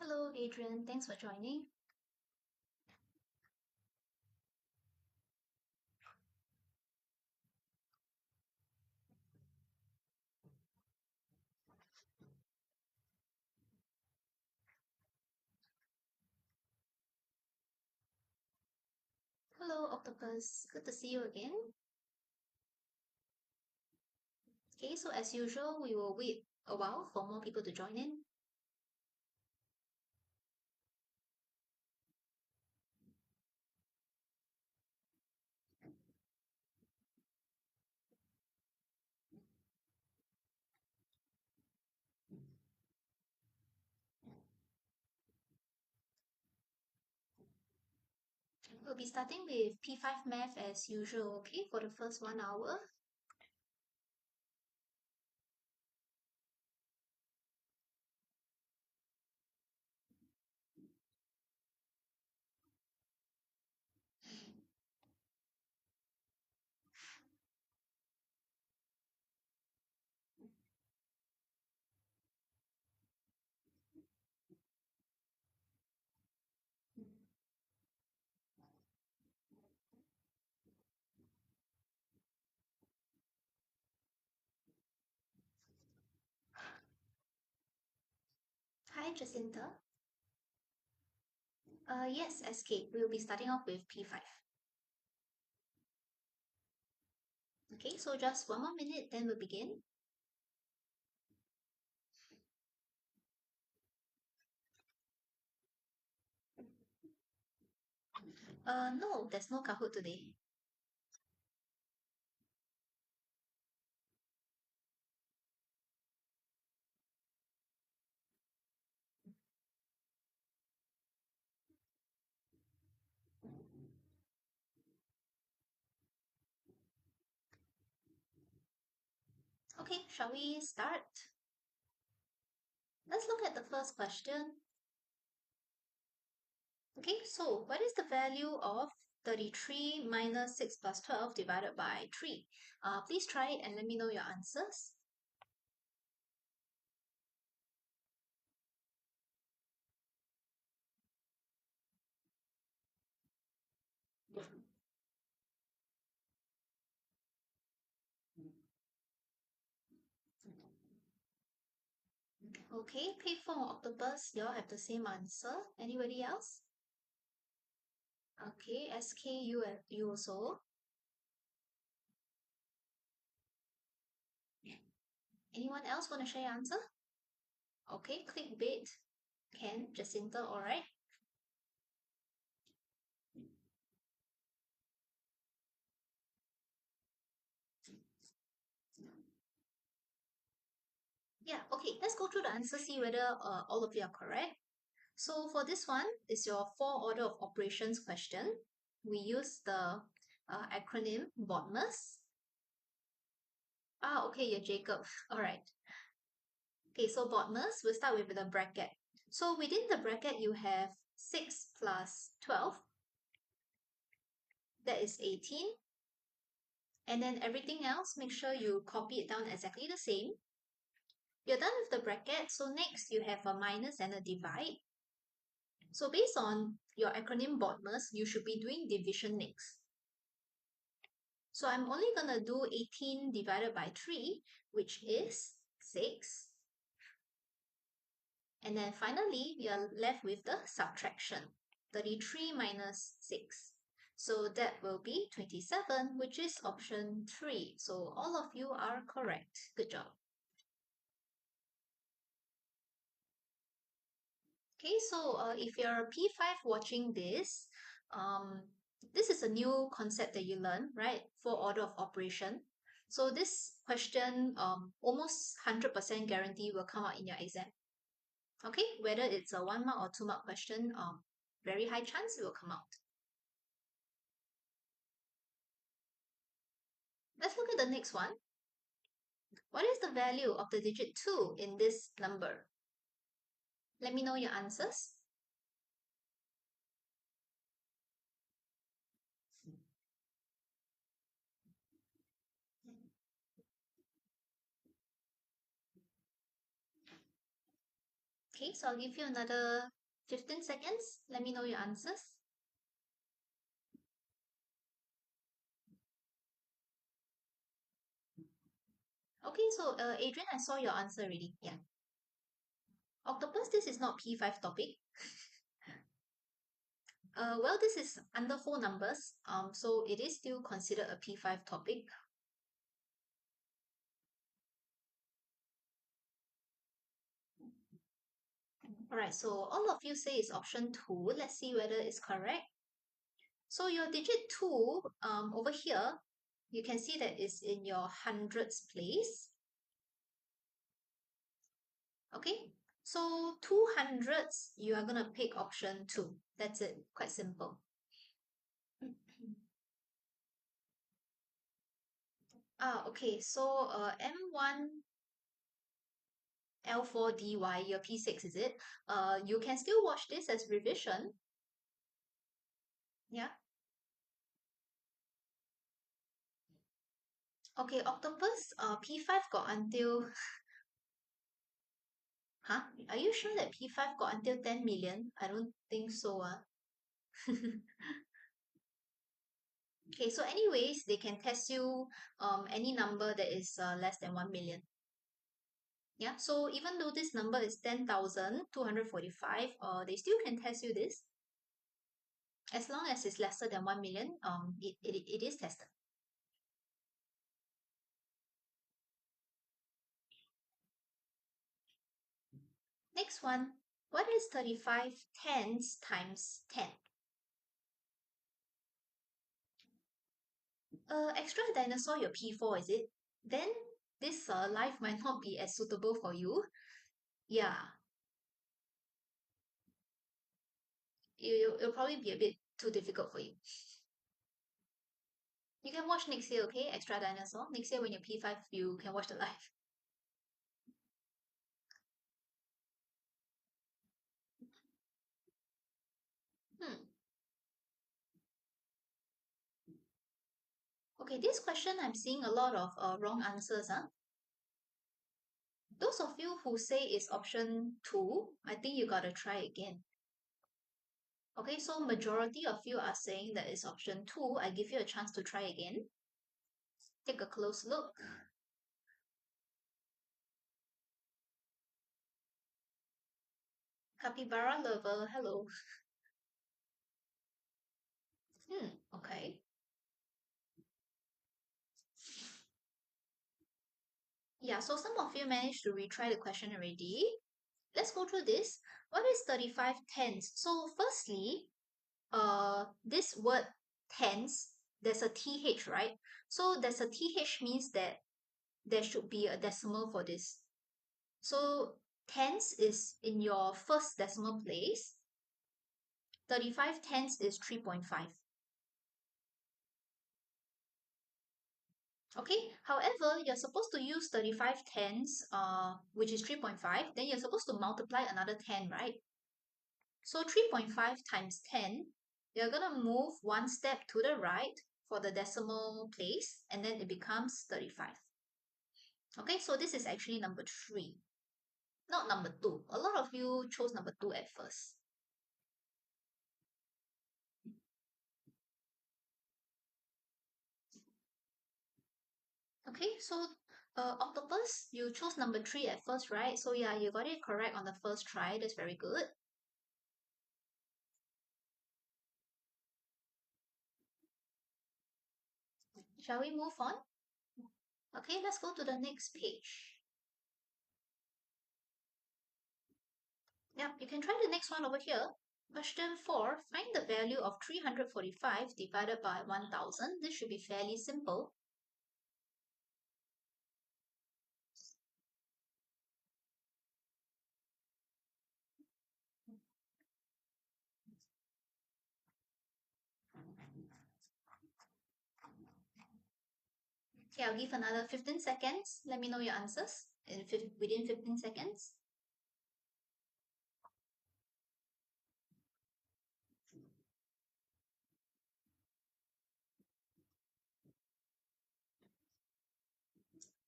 Hello, Adrian. Thanks for joining. Hello, Octopus. Good to see you again. Okay, so as usual, we will wait a while for more people to join in. We'll be starting with P5 Math as usual, okay, for the first 1 hour. Hi, Jacinta. Yes, SK. We'll be starting off with P5. Okay, so just 1 more minute, then we'll begin. No, there's no Kahoot today. Okay, shall we start? Let's look at the first question. Okay, so what is the value of 33 minus 6 plus 12 divided by 3? Please try it and let me know your answers. Okay, P4 Octopus, you all have the same answer. Anybody else? Okay, SK, you also. Anyone else want to share your answer? Okay, clickbait. Ken, Jacinta, alright. Yeah, okay, let's go through the answer, see whether all of you are correct. So for this one, it's your 4 order of operations question. We use the acronym BODMAS. Okay, you're Jacob. All right. Okay, so BODMAS, we'll start with the bracket. So within the bracket, you have 6 plus 12. That is 18. And then everything else, make sure you copy it down exactly the same. You're done with the bracket. So next, you have a minus and a divide. So based on your acronym BODMAS, you should be doing division next. So I'm only going to do 18 divided by 3, which is 6. And then finally, we are left with the subtraction, 33 minus 6. So that will be 27, which is option 3. So all of you are correct. Good job. Okay, so if you're P5 watching this, this is a new concept that you learn, right? For order of operation. So this question, almost 100% guarantee will come out in your exam. Okay, whether it's a 1 mark or 2 mark question, very high chance it will come out. Let's look at the next one. What is the value of the digit 2 in this number? Let me know your answers. Okay, so I'll give you another 15 seconds. Let me know your answers. Okay, so Adrian, I saw your answer already. Yeah. Octopus, this is not P5 topic. Well, this is under whole numbers, so it is still considered a P5 topic. Alright, so all of you say it's option 2. Let's see whether it's correct. So your digit 2, over here, you can see that it's in your hundreds place. Okay, so 200s, you are going to pick option 2. That's it, quite simple. Okay, so M1 L4DY, your P6, is it? You can still watch this as revision. Yeah. Okay, Octopus, P5 got until... Huh? Are you sure that P5 got until 10 million? I don't think so. Okay, so anyways, they can test you any number that is less than 1 million. Yeah, so even though this number is 10,245, they still can test you this. As long as it's lesser than 1 million, it is tested. Next one, what is 35 tens times 10? Extra dinosaur, your P4, is it? Then this life might not be as suitable for you. Yeah, it'll probably be a bit too difficult for you. You can watch next year, okay? Extra dinosaur. Next year when you're P5, you can watch the live. Hmm. Okay, this question I'm seeing a lot of wrong answers. Huh? Those of you who say it's option 2, I think you gotta try again. Okay, so majority of you are saying that it's option 2. I give you a chance to try again. Take a close look. Capybara lover, hello. Okay. Yeah, so some of you managed to retry the question already. Let's go through this. What is 35 tens? So firstly, this word tens, there's a th, right? So there's a th means that there should be a decimal for this. So tens is in your first decimal place. 35 tens is 3.5. Okay, however, you're supposed to use 35 tens, which is 3.5, then you're supposed to multiply another 10, right? So 3.5 times 10, you're going to move one step to the right for the decimal place, and then it becomes 35. Okay, so this is actually number 3, not number 2. A lot of you chose number 2 at first. Okay, so Octopus, you chose number 3 at first, right? So yeah, you got it correct on the first try. That's very good. Shall we move on? Okay, let's go to the next page. Yeah, you can try the next one over here. Question 4. Find the value of 345 divided by 1000. This should be fairly simple. Okay, I'll give another 15 seconds. Let me know your answers within 15 seconds.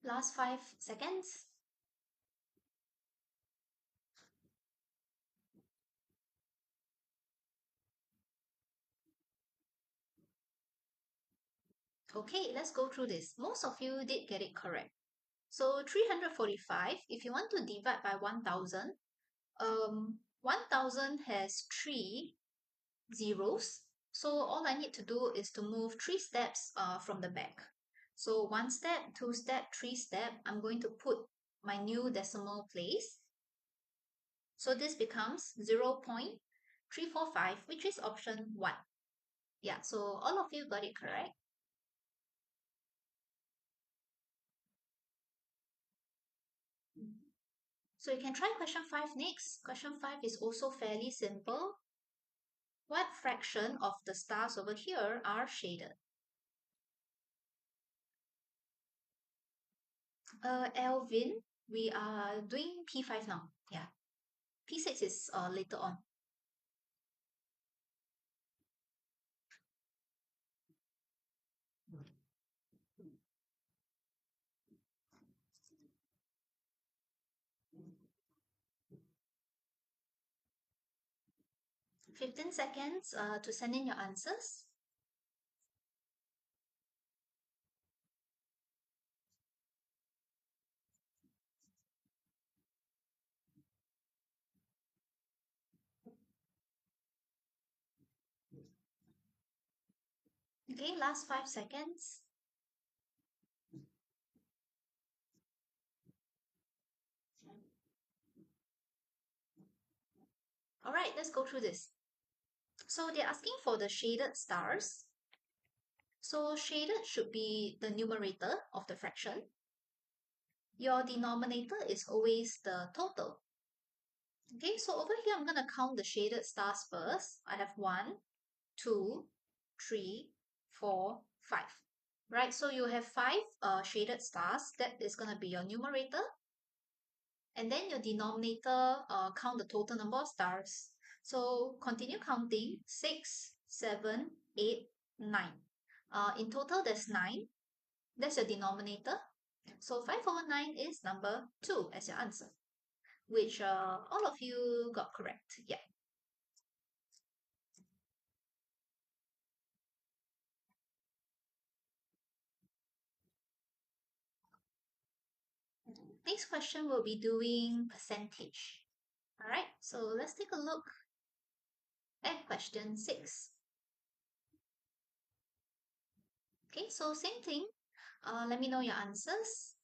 Last 5 seconds. Okay, let's go through this. Most of you did get it correct. So 345, if you want to divide by 1000, 1000 has 3 zeros. So all I need to do is to move 3 steps from the back. So 1 step, 2 step, 3 step, I'm going to put my new decimal place. So this becomes 0.345, which is option 1. Yeah, so all of you got it correct. So you can try question 5 next. Question 5 is also fairly simple. What fraction of the stars over here are shaded? Alvin, we are doing P5 now. Yeah. P6 is later on. 15 seconds to send in your answers. Okay, last 5 seconds. All right, let's go through this. So they're asking for the shaded stars. So shaded should be the numerator of the fraction. Your denominator is always the total. Okay, so over here, I'm going to count the shaded stars first. I have 1, 2, 3, 4, 5. Right, so you have 5 shaded stars. That is going to be your numerator. And then your denominator, count the total number of stars. So continue counting, 6, 7, 8, 9. In total, there's 9. That's your denominator. So 5 over 9 is number 2 as your answer, which all of you got correct. Yeah. Next question will be doing percentage. All right, so let's take a look at question 6. Okay, so same thing. Let me know your answers.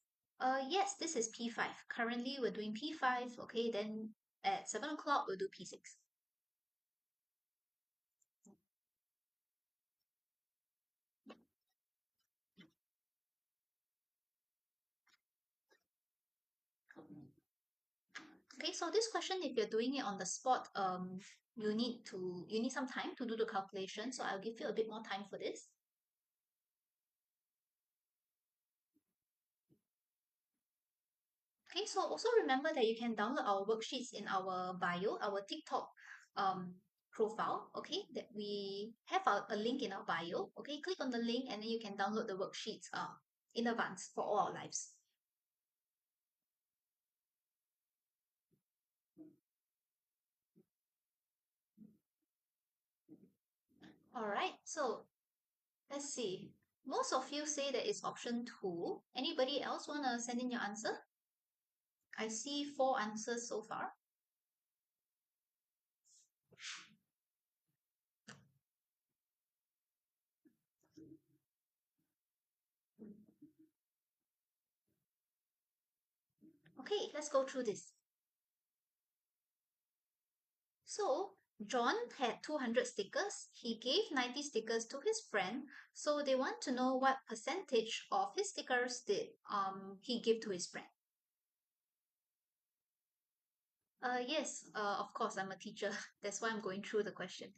Yes, this is P5. Currently, we're doing P5. Okay, then at 7 o'clock, we'll do P6. Okay, so this question, if you're doing it on the spot, you need some time to do the calculation. So I'll give you a bit more time for this. Okay, so also remember that you can download our worksheets in our bio, our TikTok profile, okay, that we have a link in our bio. Okay, click on the link and then you can download the worksheets in advance for all our lives. All right, so let's see. Most of you say that it's option 2. Anybody else want to send in your answer? I see 4 answers so far. Okay, let's go through this. So, John had 200 stickers. He gave 90 stickers to his friend. So they want to know what percentage of his stickers did he give to his friend. Yes, of course, I'm a teacher. That's why I'm going through the question.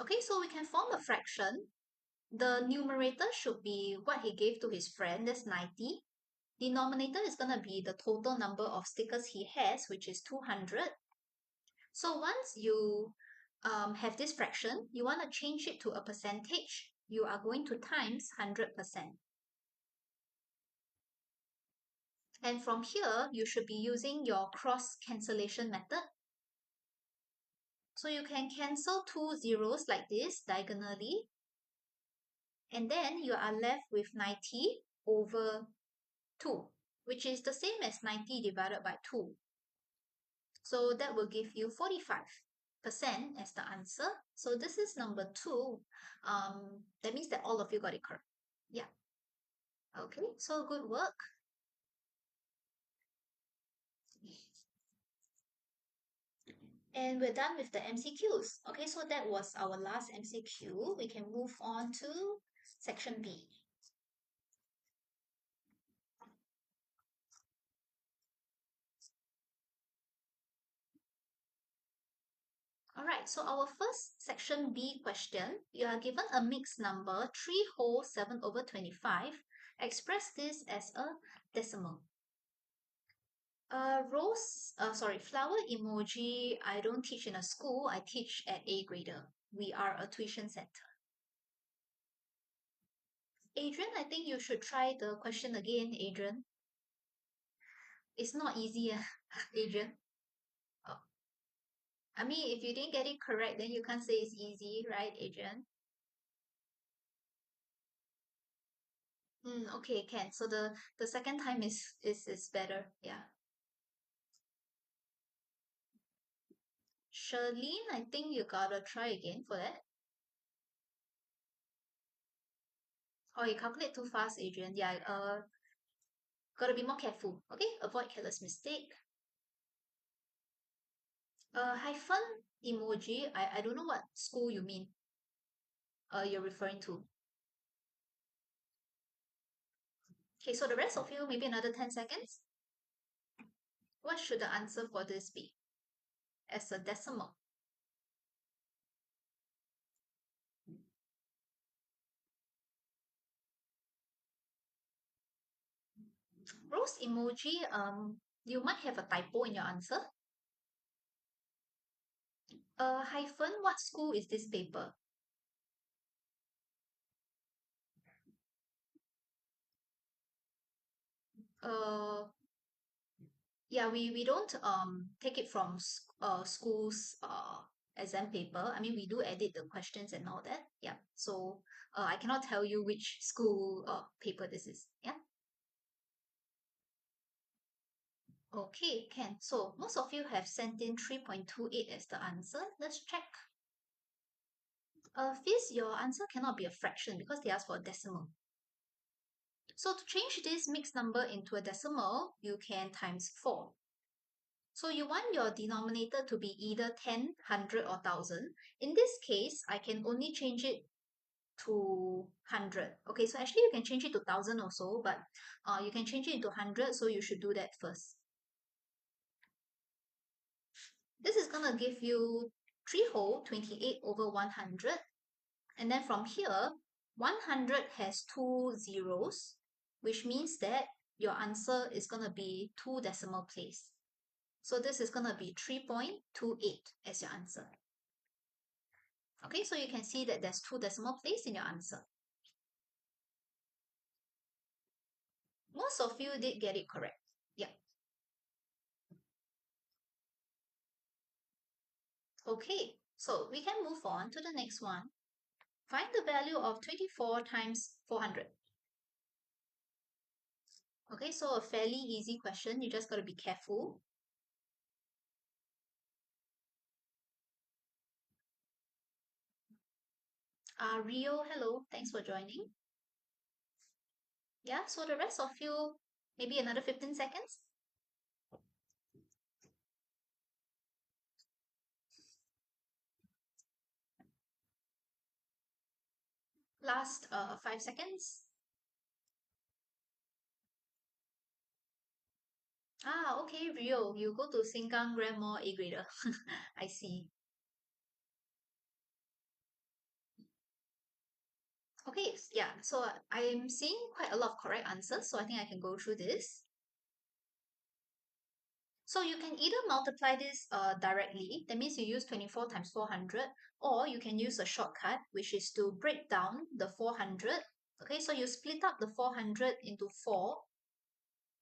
Okay, so we can form a fraction. The numerator should be what he gave to his friend, that's 90. Denominator is going to be the total number of stickers he has, which is 200. So once you have this fraction, you want to change it to a percentage. You are going to times 100%. And from here, you should be using your cross cancellation method. So you can cancel two zeros like this diagonally. And then you are left with 90 over 2, which is the same as 90 divided by 2. So that will give you 45% as the answer. So this is number 2. That means that all of you got it correct. Yeah. Okay, so good work. And we're done with the MCQs. Okay, so that was our last MCQ. We can move on to section B. Alright, so our first section B question, you are given a mixed number 3 whole 7 over 25. Express this as a decimal. Flower emoji, I don't teach in a school, I teach at AGrader. We are a tuition center. Adrian, I think you should try the question again, Adrian. It's not easy, Adrian. Oh. I mean, if you didn't get it correct, then you can't say it's easy, right, Adrian? Okay, can. So the second time is better, yeah. Charlene, I think you gotta try again for that. Oh, you calculate too fast, Adrian. Yeah, gotta be more careful. Okay, avoid careless mistake. Hyphen emoji. I don't know what school you mean. You're referring to. Okay, so the rest of you, maybe another 10 seconds. What should the answer for this be? As a decimal. Rose emoji, you might have a typo in your answer. Hyphen, what school is this paper? Uh, yeah, we don't take it from schools exam paper. I mean, we do edit the questions and all that. Yeah, so I cannot tell you which school paper this is. Yeah. Okay, can. So most of you have sent in 3.28 as the answer. Let's check. Fizz, your answer cannot be a fraction because they ask for a decimal. So to change this mixed number into a decimal, you can times 4. So you want your denominator to be either 10, 100 or 1000. In this case, I can only change it to 100. Okay, so actually you can change it to 1000 also, but you can change it into 100, so you should do that first. This is going to give you 3 whole 28 over 100. And then from here, 100 has 2 zeros, which means that your answer is going to be 2 decimal place. So this is going to be 3.28 as your answer. Okay, so you can see that there's 2 decimal place in your answer. Most of you did get it correct. Yeah. Okay, so we can move on to the next one. Find the value of 24 times 400. Okay, so a fairly easy question. You just got to be careful. Rio, hello. Thanks for joining. Yeah, so the rest of you, maybe another 15 seconds. Last 5 seconds. Okay, Rio, you go to Sengkang Grand Mall AGrader. I see. Okay, yeah, so I'm seeing quite a lot of correct answers, so I think I can go through this. So you can either multiply this directly, that means you use 24 times 400, or you can use a shortcut, which is to break down the 400. Okay, so you split up the 400 into 4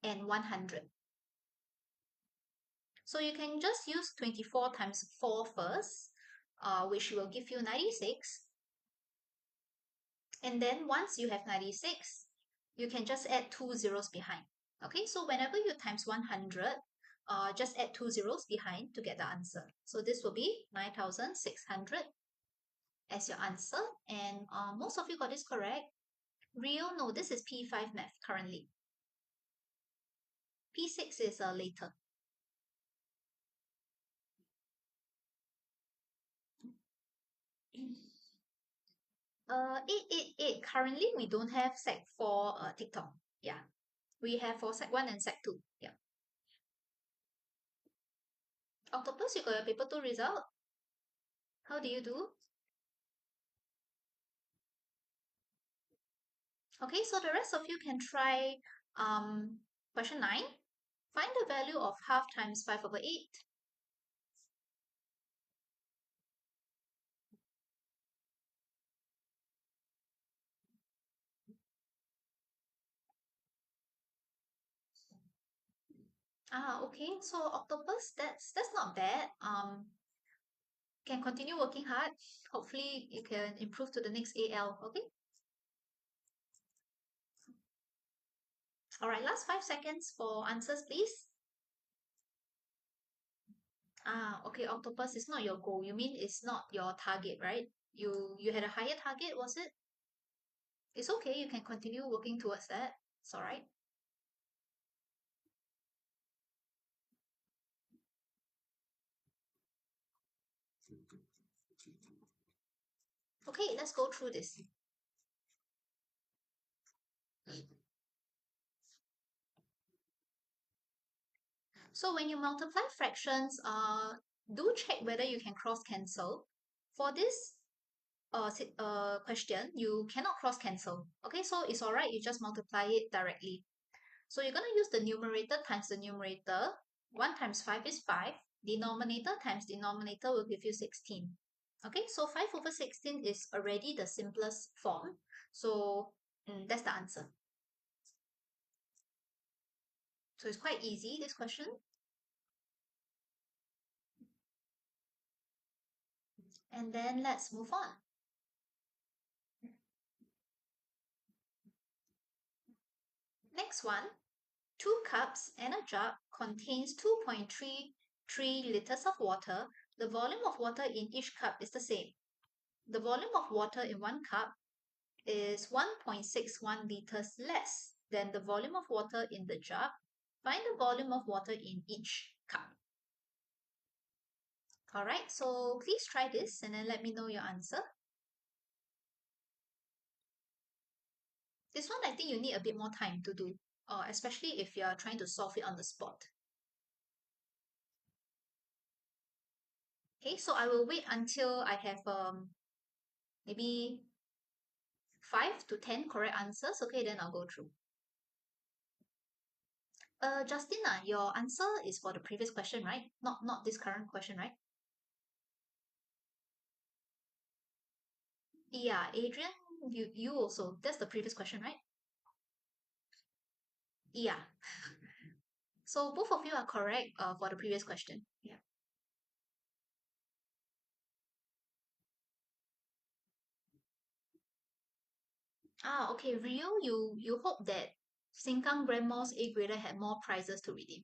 and 100. So you can just use 24 times 4 first, which will give you 96. And then once you have 96, you can just add two zeros behind. Okay, so whenever you times 100, just add two zeros behind to get the answer. So this will be 9,600 as your answer. And most of you got this correct. Rio, no, this is P5 math currently. P6 is later. 888, currently we don't have Sec 4 TikTok. Yeah, we have for Sec 1 and Sec 2. Yeah. Octopus, you got your paper 2 result. How do you do? Okay, so the rest of you can try question 9. Find the value of half times 5/8. Okay, so octopus, that's not bad. Can continue working hard. Hopefully you can improve to the next AL, okay? All right, last 5 seconds for answers, please. Okay, octopus is not your goal. You mean it's not your target, right? You had a higher target, was it? It's okay, you can continue working towards that. It's all right. Okay, let's go through this. So when you multiply fractions, do check whether you can cross cancel. For this question, you cannot cross cancel. Okay, so it's all right, you just multiply it directly. So you're going to use the numerator times the numerator. 1 times 5 is 5. Denominator times denominator will give you 16. Okay, so 5/16 is already the simplest form. So that's the answer. So it's quite easy, this question. And then let's move on. Next one. 2 cups and a jug contains 2.33 liters of water. The volume of water in each cup is the same. The volume of water in one cup is 1.61 liters less than the volume of water in the jug. Find the volume of water in each cup. Alright, so please try this and then let me know your answer. This one I think you need a bit more time to do, especially if you're trying to solve it on the spot. Okay, so I will wait until I have maybe 5 to 10 correct answers. Okay, then I'll go through. Justina, your answer is for the previous question, right? Not this current question, right? Yeah, Adrian, you also. That's the previous question, right? Yeah. So both of you are correct for the previous question. Yeah. Okay, Rio, you hope that Sengkang Grandma's AGrader had more prizes to redeem.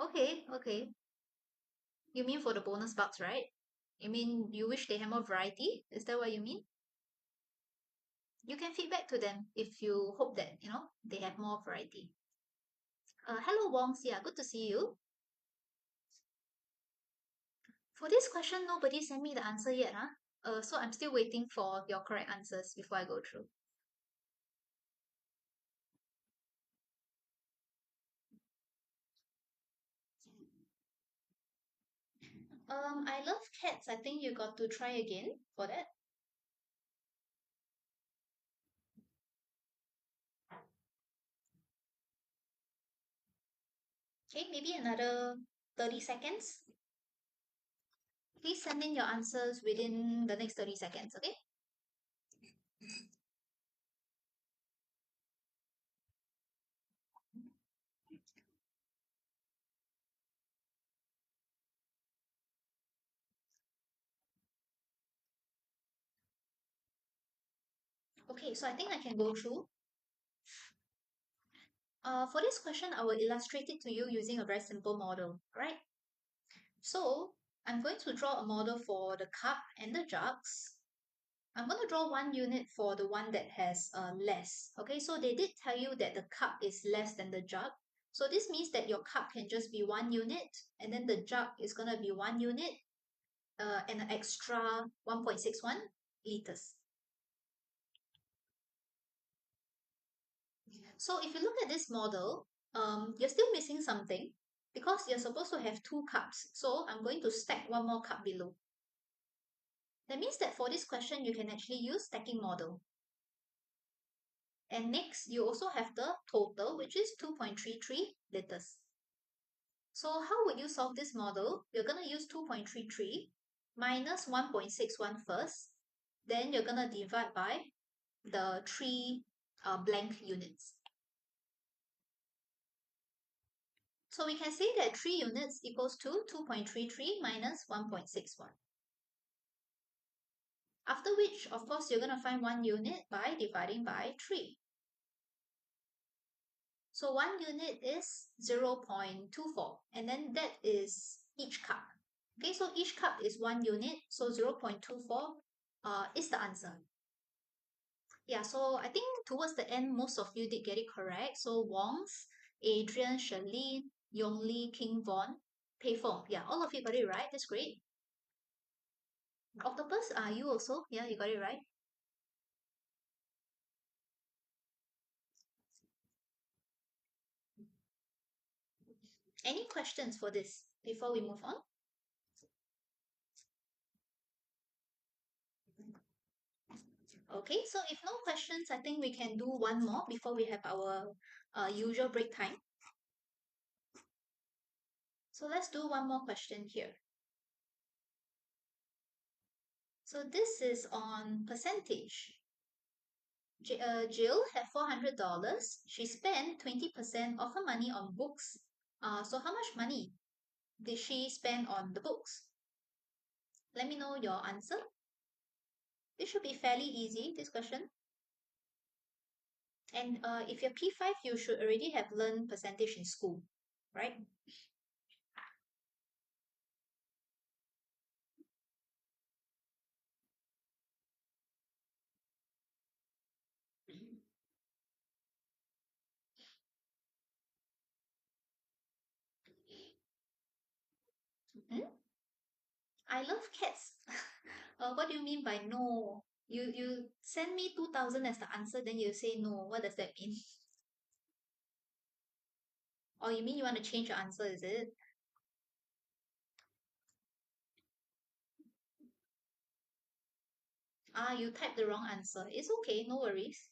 Okay, okay. You mean for the bonus bucks, right? You mean you wish they had more variety? Is that what you mean? You can feedback to them if you hope that, they have more variety. Hello, Wongs. Yeah, good to see you. For this question, nobody sent me the answer yet, huh? So I'm still waiting for your correct answers before I go through. I love cats. I think you got to try again for that. Okay, maybe another 30 seconds. Please send in your answers within the next 30 seconds, okay? Okay, so I think I can go through. For this question, I will illustrate it to you using a very simple model, right? So I'm going to draw a model for the cup and the jugs. I'm going to draw one unit for the one that has less. Okay, so they did tell you that the cup is less than the jug. So this means that your cup can just be 1 unit, and then the jug is going to be 1 unit and an extra 1.61 liters. So if you look at this model, you're still missing something because you're supposed to have 2 cups. So I'm going to stack one more cup below. That means that for this question, you can actually use stacking model. And next, you also have the total, which is 2.33 liters. So how would you solve this model? You're going to use 2.33 minus 1.61 first. Then you're going to divide by the 3 blank units. So we can say that 3 units equals to 2.33 minus 1.61. After which, of course, you're going to find 1 unit by dividing by 3. So 1 unit is 0.24, and then that is each cup. Okay, so each cup is 1 unit, so 0.24 is the answer. Yeah, so I think towards the end, most of you did get it correct. So Wong's, Adrian, Charlene, Yong Li, King Von, Pei Feng. Yeah, all of you got it right. That's great. Octopus, you also? Yeah, you got it right. Any questions for this before we move on? Okay, so if no questions, I think we can do one more before we have our usual break time. So let's do one more question here. So this is on percentage. Jill had $400. She spent 20% of her money on books. So how much money did she spend on the books? Let me know your answer. This should be fairly easy, this question. And if you're P5, you should already have learned percentage in school, right? Hmm? I love cats. What do you mean by no? You send me 2000 as the answer, then you say no. What does that mean? Or you mean you want to change your answer, is it? You typed the wrong answer. It's okay, no worries.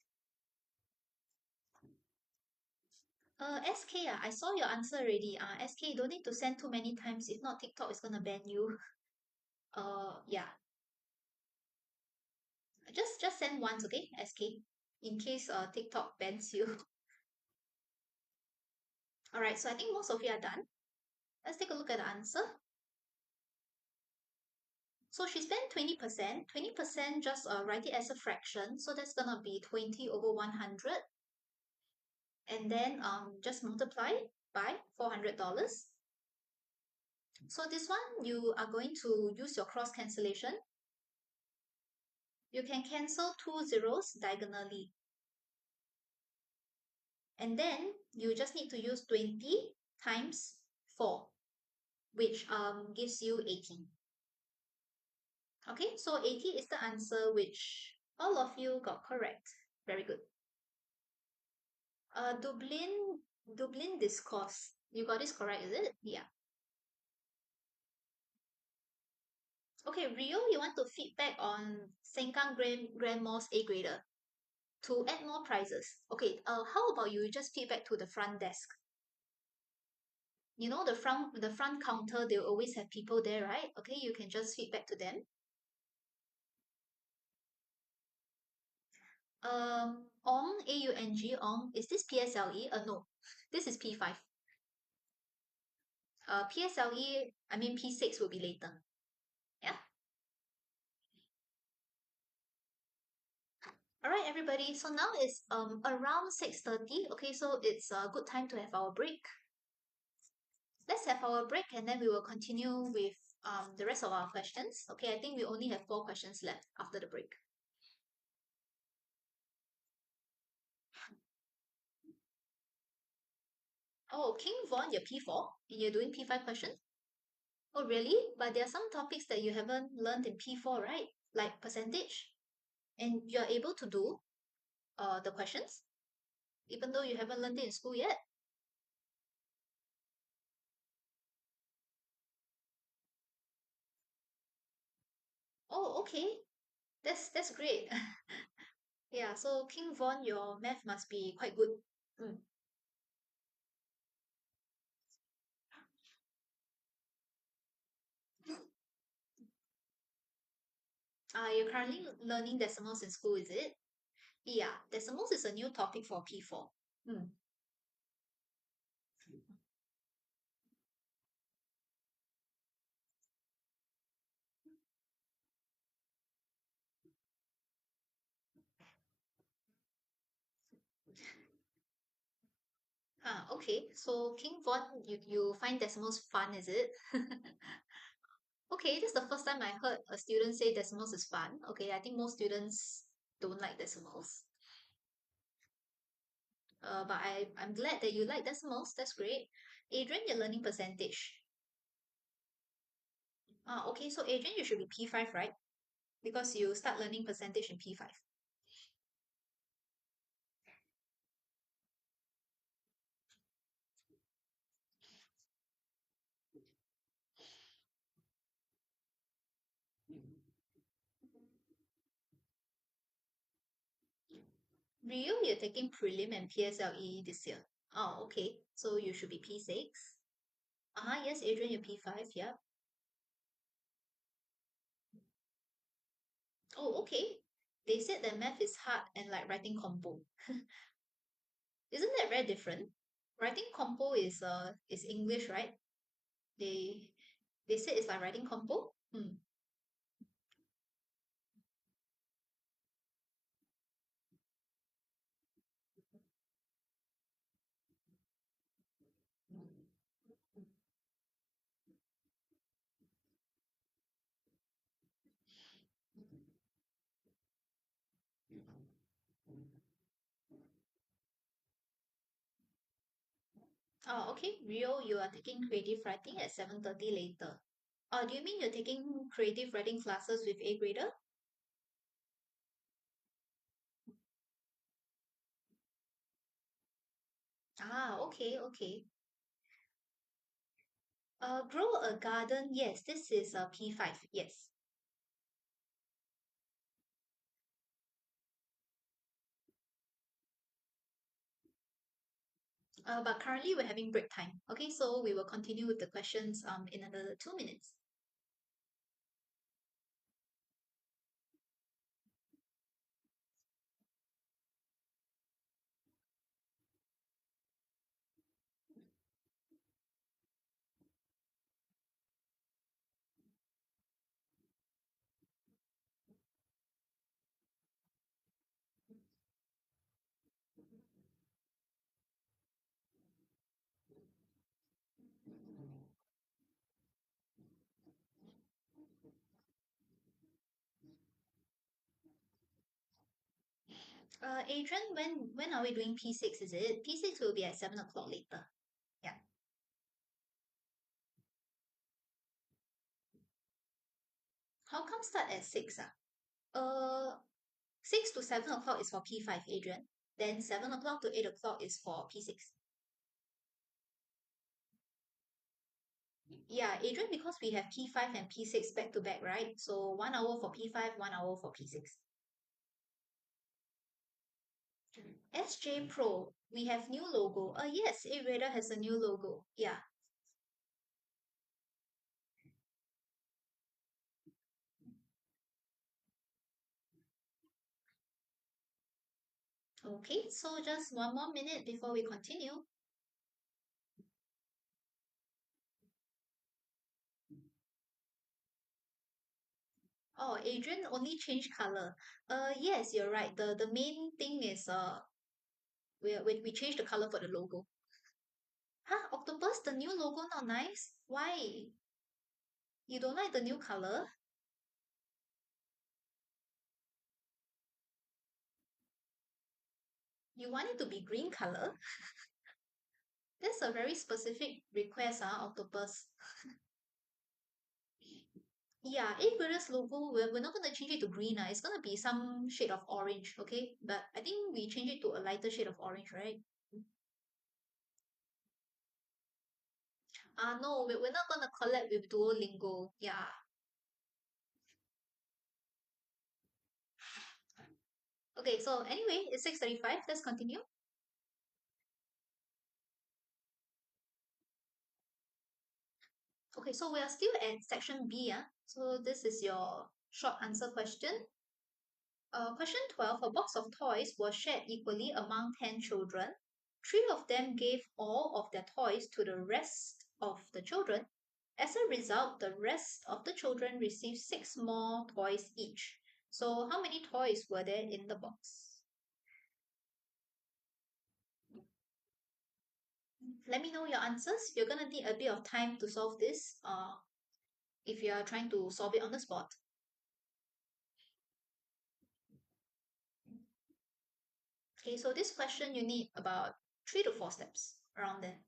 SK, I saw your answer already. SK, don't need to send too many times. If not, TikTok is gonna ban you. Yeah. Just send once, okay, SK, in case TikTok bans you. All right, so I think most of you are done. Let's take a look at the answer. So she spent 20%. 20% just write it as a fraction. So that's gonna be 20 over 100. And then just multiply by $400. So this one, you are going to use your cross cancellation. You can cancel 2 zeros diagonally. And then you just need to use 20 times 4, which gives you 80. Okay, so 80 is the answer, which all of you got correct. Very good. Dublin discourse. You got this correct, is it? Yeah. Okay, Rio, you want to feedback on Sengkang Grand Mall's AGrader to add more prizes. Okay, how about you just feedback to the front desk? You know the front counter, they'll always have people there, right? Okay, you can just feedback to them. Ong, AUNG, Ong, is this PSLE? No, this is P5. PSLE, I mean P6 will be later. Yeah. All right, everybody. So now it's around 6:30. Okay, so it's a good time to have our break. Let's have our break and then we will continue with the rest of our questions. Okay, I think we only have 4 questions left after the break. Oh, King Von, you're P4 and you're doing P5 questions? Oh, really? But there are some topics that you haven't learned in P4, right? Like percentage. And you're able to do the questions, even though you haven't learned it in school yet. Oh, okay. That's great. Yeah, so King Von, your math must be quite good. Mm. You're currently learning decimals in school, is it? Yeah, decimals is a new topic for P4. Mm. Okay. So King Von, you find decimals fun, is it? Okay, this is the first time I heard a student say decimals is fun. Okay, I think most students don't like decimals. But I'm glad that you like decimals. That's great. Adrian, you're learning percentage. Okay, so Adrian, you should be P5, right? Because you start learning percentage in P5. Rio, you're taking prelim and PSLE this year. Oh, okay. So you should be P6. Yes, Adrian, you're P5, yeah. Oh, okay. They said that math is hard and like writing compo. Isn't that very different? Writing compo is English, right? They they said it's like writing compo. Hmm. Oh, okay. Rio, you are taking creative writing at 7:30 later. Oh, do you mean you're taking creative writing classes with AGrader? Okay, okay. Grow a garden. Yes, this is a P5. Yes. But currently we're having break time. Okay, so we will continue with the questions in another 2 minutes. Adrian, when are we doing P6? Is it? P6 will be at 7 o'clock later. Yeah. How come start at 6? Uh, 6 to 7 o'clock is for P5, Adrian. Then 7 o'clock to 8 o'clock is for P6. Yeah, Adrian, because we have P5 and P6 back to back, right? So 1 hour for P5, 1 hour for P6. SJ Pro, we have new logo. Yes, AGrader has a new logo. Yeah. Okay, so just one more minute before we continue. Oh, Adrian only changed color. Yes, you're right. The main thing is we changed the color for the logo. Huh? Octopus, the new logo not nice? Why? You don't like the new color? You want it to be green color? That's a very specific request, Octopus. Yeah, AGrader's logo, we're not gonna change it to green. It's gonna be some shade of orange, okay? But I think we change it to a lighter shade of orange, right? No, we're not gonna collab with Duolingo. Yeah. Okay, so anyway, it's 6:35. Let's continue. Okay, so we are still at section B, yeah? So this is your short answer question. Question 12. A box of toys was shared equally among 10 children. Three of them gave all of their toys to the rest of the children. As a result, the rest of the children received six more toys each. So how many toys were there in the box? Let me know your answers. You're gonna need a bit of time to solve this if you are trying to solve it on the spot. Okay, so this question you need about 3 to 4 steps around there.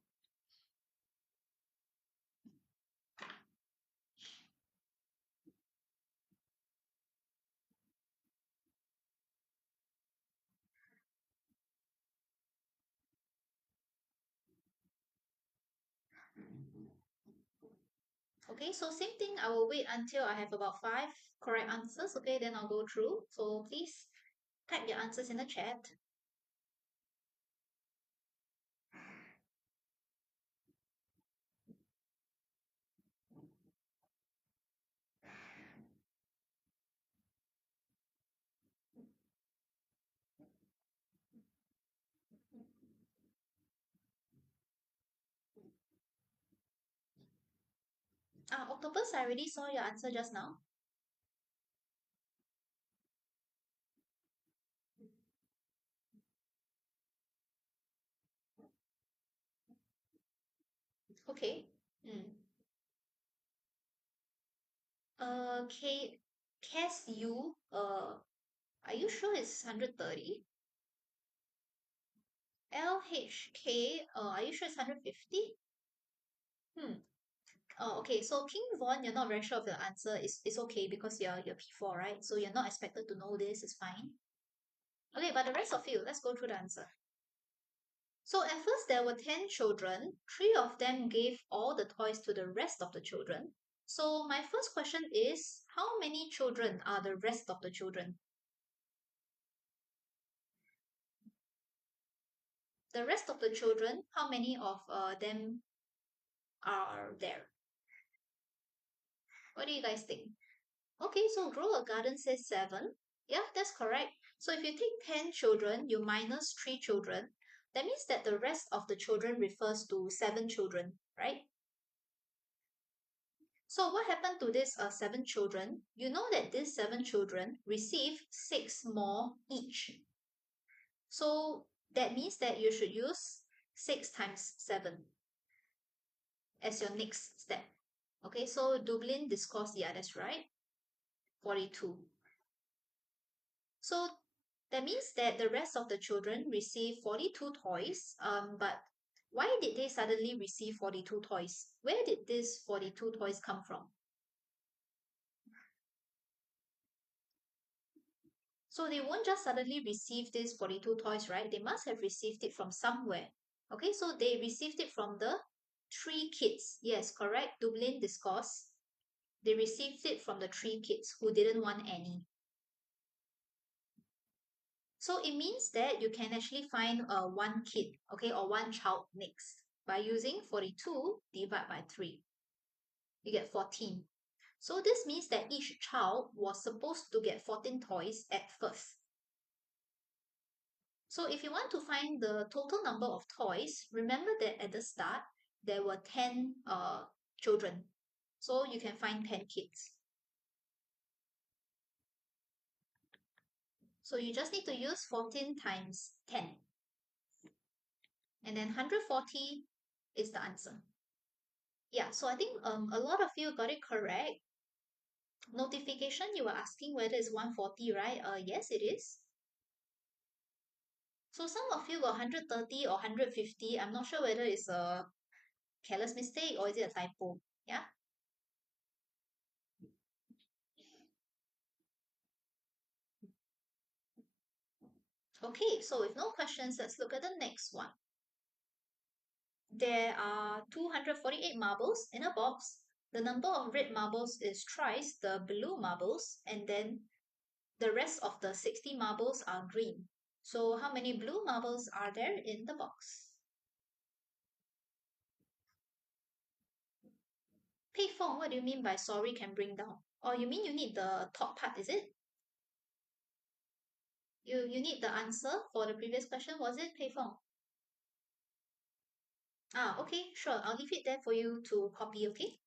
Okay, so same thing. I will wait until I have about 5 correct answers. Okay, then I'll go through. So please type your answers in the chat. Octopus, I already saw your answer just now. Okay. Mm. K, Cas U, are you sure it's 130? LHK, are you sure it's 150? Hmm. Oh, okay. So King Von, you're not very sure of the answer. It's okay because you're P4, right? So you're not expected to know this. It's fine. Okay, but the rest of you, let's go through the answer. So at first there were 10 children. 3 of them gave all the toys to the rest of the children. So my first question is, how many children are the rest of the children? The rest of the children, how many of them are there? What do you guys think? Okay, so Grow a Garden says 7. Yeah, that's correct. So if you take 10 children, you minus 3 children, that means that the rest of the children refers to 7 children, right? So what happened to these 7 children? You know that these 7 children receive 6 more each. So that means that you should use 6 times 7 as your next step. Okay, so Dublin discourse, yeah, that's right. 42. So that means that the rest of the children receive 42 toys. But why did they suddenly receive 42 toys? Where did these 42 toys come from? So they won't just suddenly receive these 42 toys, right? They must have received it from somewhere. Okay, so they received it from the 3 kids. Yes, correct. Dublin discourse. They received it from the 3 kids who didn't want any. So it means that you can actually find 1 kid, okay, or 1 child next by using 42 divided by 3. You get 14. So this means that each child was supposed to get 14 toys at first. So if you want to find the total number of toys, remember that at the start, there were 10 children. So you can find 10 kids. So you just need to use 14 times 10. And then 140 is the answer. Yeah, so I think a lot of you got it correct. Notification, you were asking whether it's 140, right? Yes, it is. So some of you got 130 or 150. I'm not sure whether it's a careless mistake or is it a typo. Yeah. Okay, so if no questions, let's look at the next one. There are 248 marbles in a box. The number of red marbles is thrice the blue marbles, and then the rest of the 60 marbles are green. So how many blue marbles are there in the box? Pei Fong, what do you mean by sorry can bring down? Or you mean you need the top part, is it? You need the answer for the previous question, was it Pei Fong? Ah, okay, sure. I'll leave it there for you to copy, okay?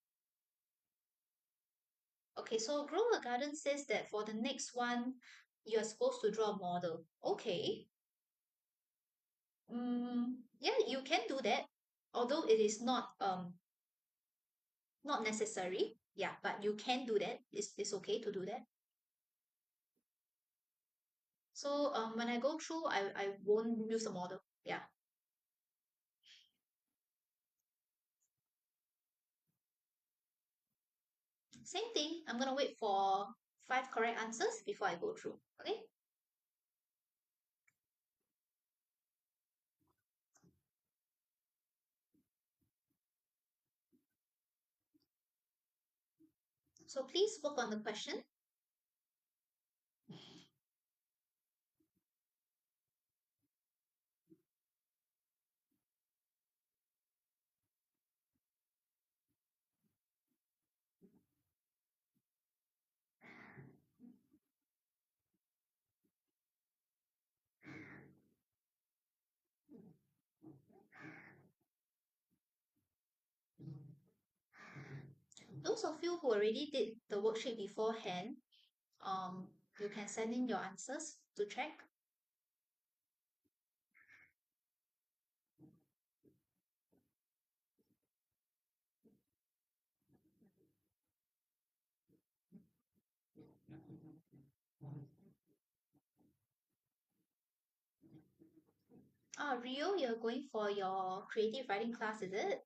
Okay, so Grow a Garden says that for the next one, you're supposed to draw a model. Okay. Yeah, you can do that. Although it is not necessary. Yeah, but you can do that. It's okay to do that. So when I go through, I won't use a model. Yeah. Same thing. I'm gonna wait for 5 correct answers before I go through. Okay? So please work on the question. Those of you who already did the worksheet beforehand, you can send in your answers to check. Ah, Rio, you're going for your creative writing class, is it?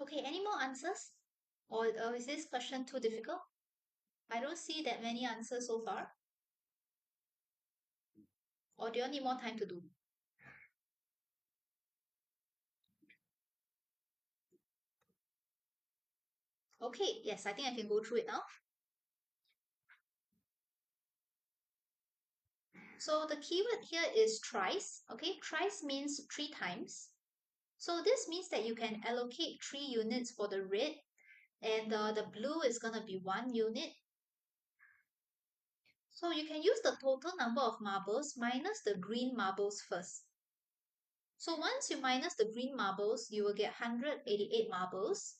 Okay, any more answers? Or is this question too difficult? I don't see that many answers so far. Or do you need more time to do? Okay, yes, I think I can go through it now. So the keyword here is thrice. Okay, thrice means 3 times. So this means that you can allocate 3 units for the red, and the blue is going to be 1 unit. So you can use the total number of marbles minus the green marbles first. So once you minus the green marbles, you will get 188 marbles,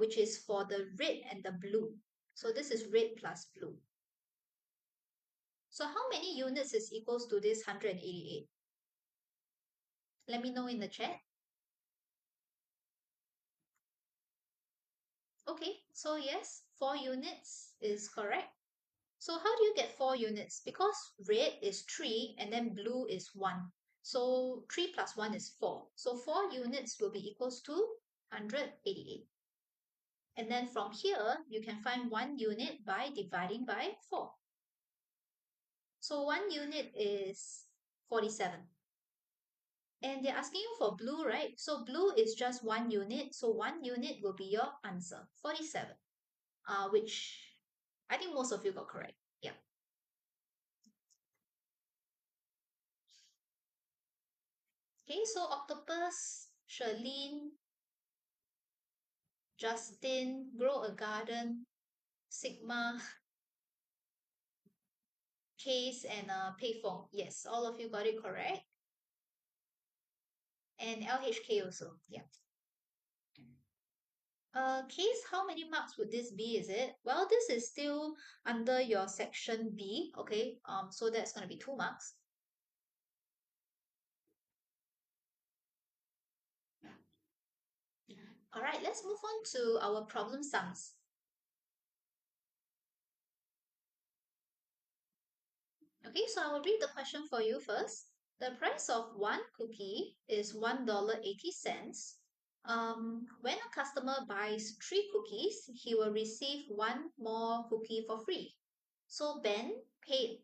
which is for the red and the blue. So this is red plus blue. So how many units is equals to this 188? Let me know in the chat. Okay, so yes, 4 units is correct. So how do you get 4 units? Because red is 3 and then blue is 1. So 3 plus 1 is 4. So 4 units will be equals to 188. And then from here, you can find 1 unit by dividing by 4. So 1 unit is 47. And they're asking you for blue, right? So blue is just 1 unit. So 1 unit will be your answer, 47. Which I think most of you got correct. Yeah. Okay, so octopus, Charlene, Justin, grow a garden, Sigma, Case, and Payphone. Yes, all of you got it correct. And LHK also. Yeah. Case, how many marks would this be, is it? Well, this is still under your section B, okay? So that's going to be 2 marks. All right, let's move on to our problem sums. Okay, so I will read the question for you first. The price of one cookie is $1.80. When a customer buys 3 cookies, he will receive one more cookie for free. So Ben paid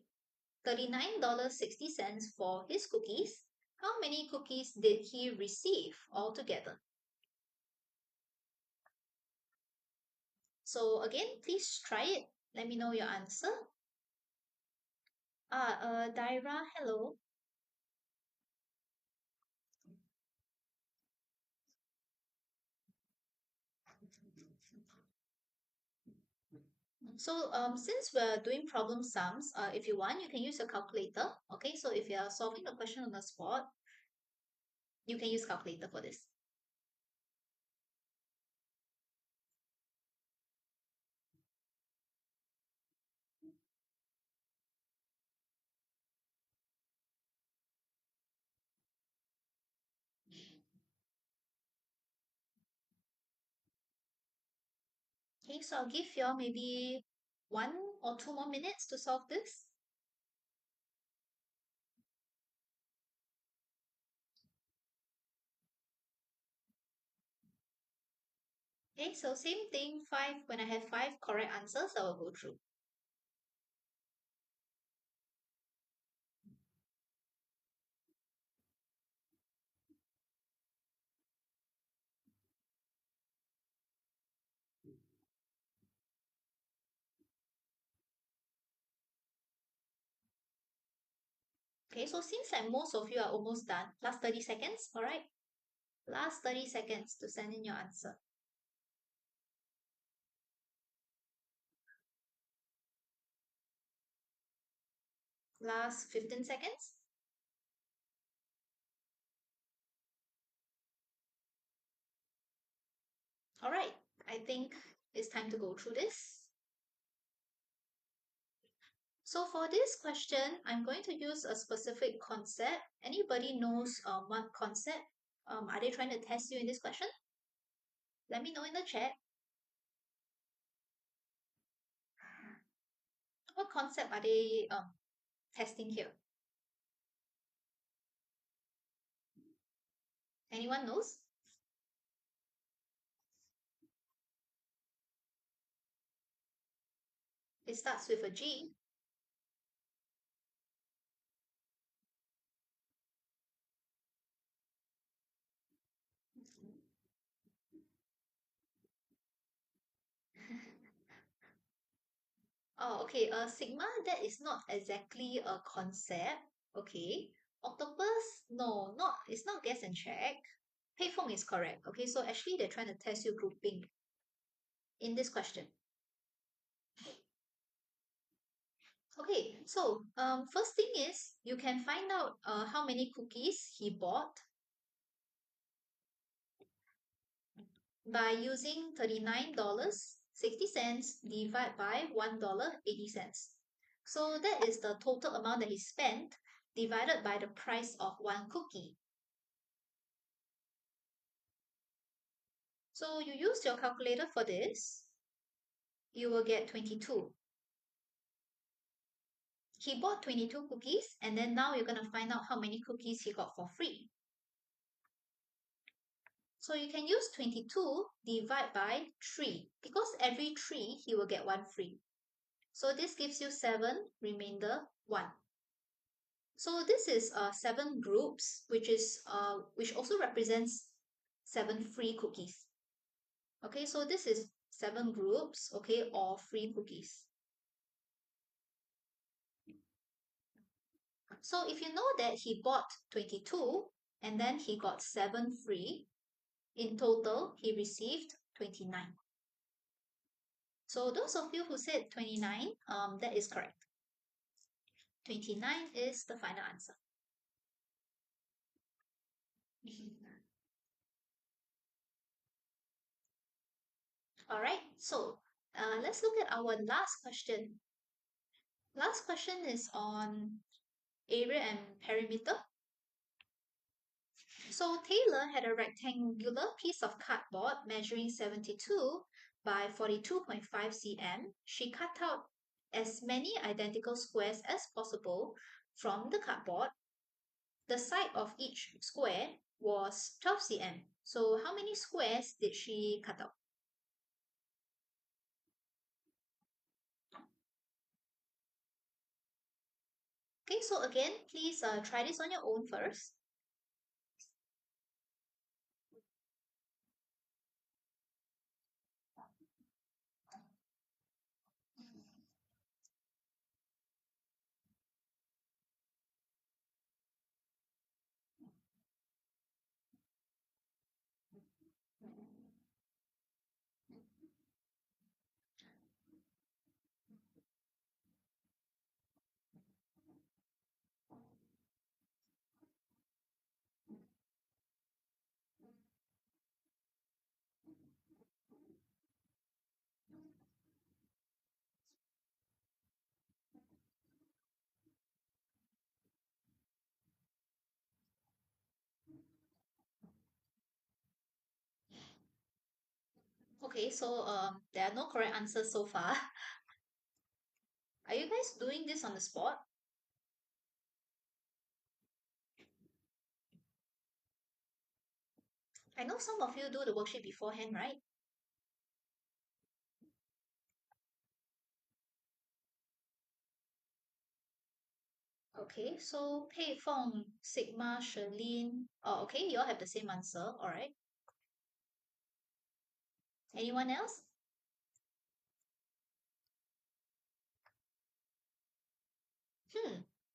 $39.60 for his cookies. How many cookies did he receive altogether? So again, please try it. Let me know your answer. Daira, hello. So since we're doing problem sums, if you want, you can use a calculator. Okay, so if you're solving the question on the spot, you can use calculator for this. Okay, so I'll give you all maybe 1 or 2 more minutes to solve this. Okay, so same thing, 5. When I have 5 correct answers, I will go through. Okay, so seems like most of you are almost done. Last 30 seconds, all right? Last 30 seconds to send in your answer. Last 15 seconds. All right, I think it's time to go through this. So for this question, I'm going to use a specific concept. Anybody knows what concept? Are they trying to test you in this question? Let me know in the chat. What concept are they testing here? Anyone knows? It starts with a G. Oh, okay. Sigma, that is not exactly a concept. Okay. Octopus, no, not. It's not guess and check. Payphone is correct. Okay, so actually they're trying to test you grouping in this question. Okay, so first thing is you can find out how many cookies he bought by using $39.60 divided by $1.80. So that is the total amount that he spent divided by the price of one cookie. So you use your calculator for this, you will get 22. He bought 22 cookies, and then now you're going to find out how many cookies he got for free. So you can use 22 divide by 3 because every 3 he will get 1 free. So this gives you 7, remainder 1. So this is 7 groups, which also represents 7 free cookies. Okay, so this is 7 groups, okay, or free cookies. So if you know that he bought 22 and then he got 7 free, in total he received 29. So those of you who said 29, that is correct. 29 is the final answer. All right, so let's look at our last question. Last question is on area and perimeter. So Taylor had a rectangular piece of cardboard measuring 72 by 42.5 cm. She cut out as many identical squares as possible from the cardboard. The side of each square was 12 cm. So how many squares did she cut out? Okay, so again, please try this on your own first. Okay, so there are no correct answers so far. Are you guys doing this on the spot? I know some of you do the worksheet beforehand, right? Okay, so Pei Feng, Sigma, Sherlyn. Oh, okay, you all have the same answer. All right. Anyone else?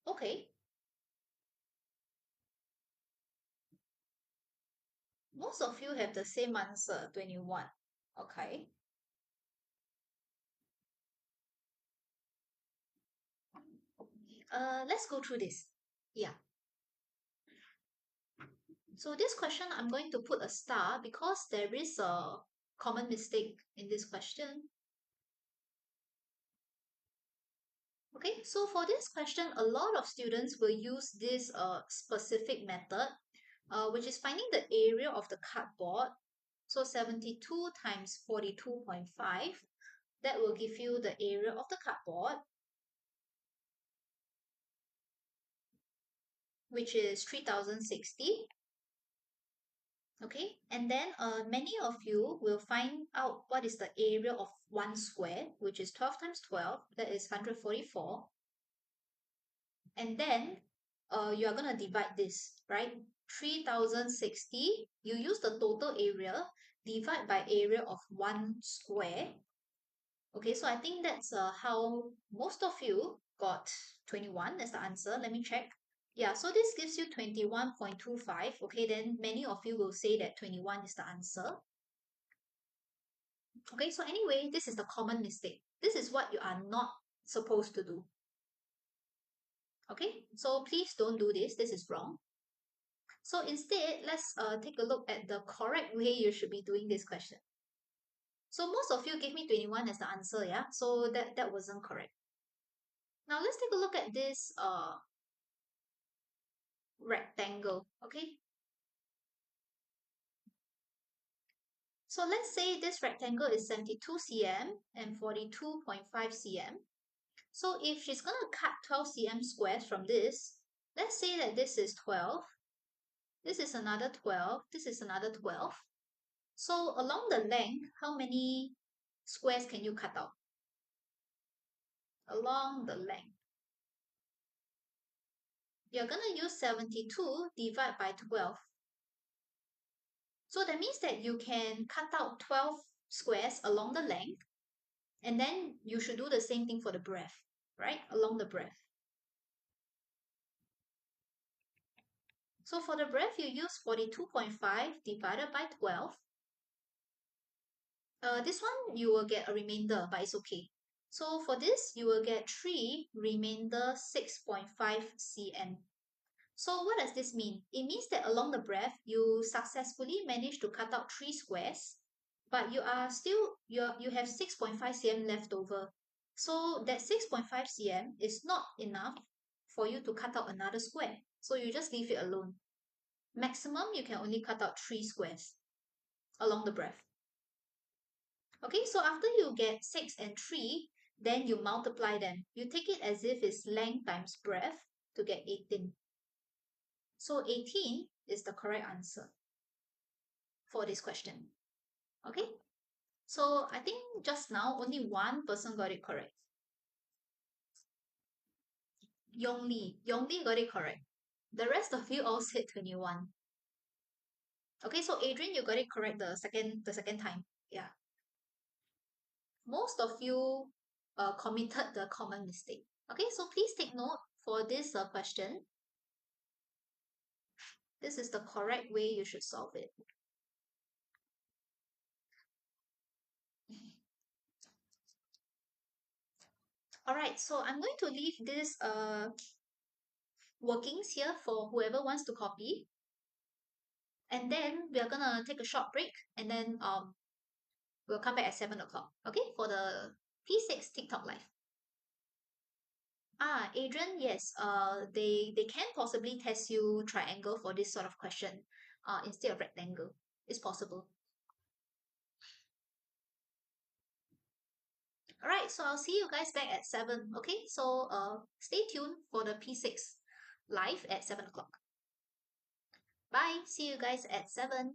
Okay. Most of you have the same answer, 21. Okay. Let's go through this. Yeah. So this question, I'm going to put a star because there is a common mistake in this question. Okay, so for this question, a lot of students will use this specific method, which is finding the area of the cardboard. So 72 times 42.5, that will give you the area of the cardboard, which is 3060. Okay, and then many of you will find out what is the area of one square, which is 12 times 12, that is 144. And then you are going to divide this, right? 3060, you use the total area, divide by area of one square. Okay, so I think that's how most of you got 21 as the answer. Let me check. Yeah, so this gives you 21.25. Okay, then many of you will say that 21 is the answer. Okay, so anyway, this is the common mistake. This is what you are not supposed to do. Okay, so please don't do this. This is wrong. So instead, let's take a look at the correct way you should be doing this question. So most of you gave me 21 as the answer, yeah? So that wasn't correct. Now let's take a look at this rectangle, okay? So let's say this rectangle is 72 cm and 42.5 cm. So if she's going to cut 12 cm squares from this, let's say that this is 12, this is another 12, this is another 12. So along the length, how many squares can you cut out? Along the length. You're going to use 72 divided by 12. So that means that you can cut out 12 squares along the length, and then you should do the same thing for the breadth, right? Along the breadth. So for the breadth, you use 42.5 divided by 12. This one you will get a remainder, but it's okay. So for this, you will get 3 remainder 6.5 cm. So what does this mean? It means that along the breadth, you successfully managed to cut out 3 squares, but you have 6.5 cm left over. So that 6.5 cm is not enough for you to cut out another square. So you just leave it alone. Maximum, you can only cut out 3 squares along the breadth. Okay, so after you get 6 and 3, then you multiply them. You take it as if it's length times breadth to get 18. So 18 is the correct answer for this question. Okay, so I think just now only one person got it correct. Yongli got it correct. The rest of you all said 21. Okay, so Adrian, you got it correct the second time. Yeah. Most of you committed the common mistake. Okay, so please take note for this question. This is the correct way you should solve it. All right, so I'm going to leave this workings here for whoever wants to copy. And then we're gonna take a short break, and then we'll come back at 7 o'clock, okay, for the P6 TikTok live. Adrian, yes, they can possibly test you triangle for this sort of question instead of rectangle. It's possible. All right, so I'll see you guys back at 7, okay? So stay tuned for the P6 live at 7 o'clock. Bye, see you guys at 7.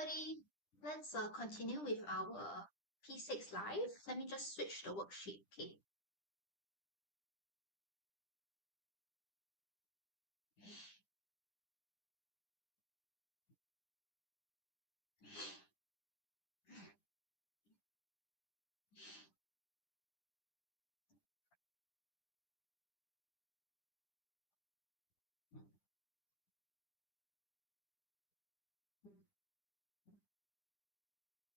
everybody. Let's continue with our P6 live. Let me just switch the worksheet, okay?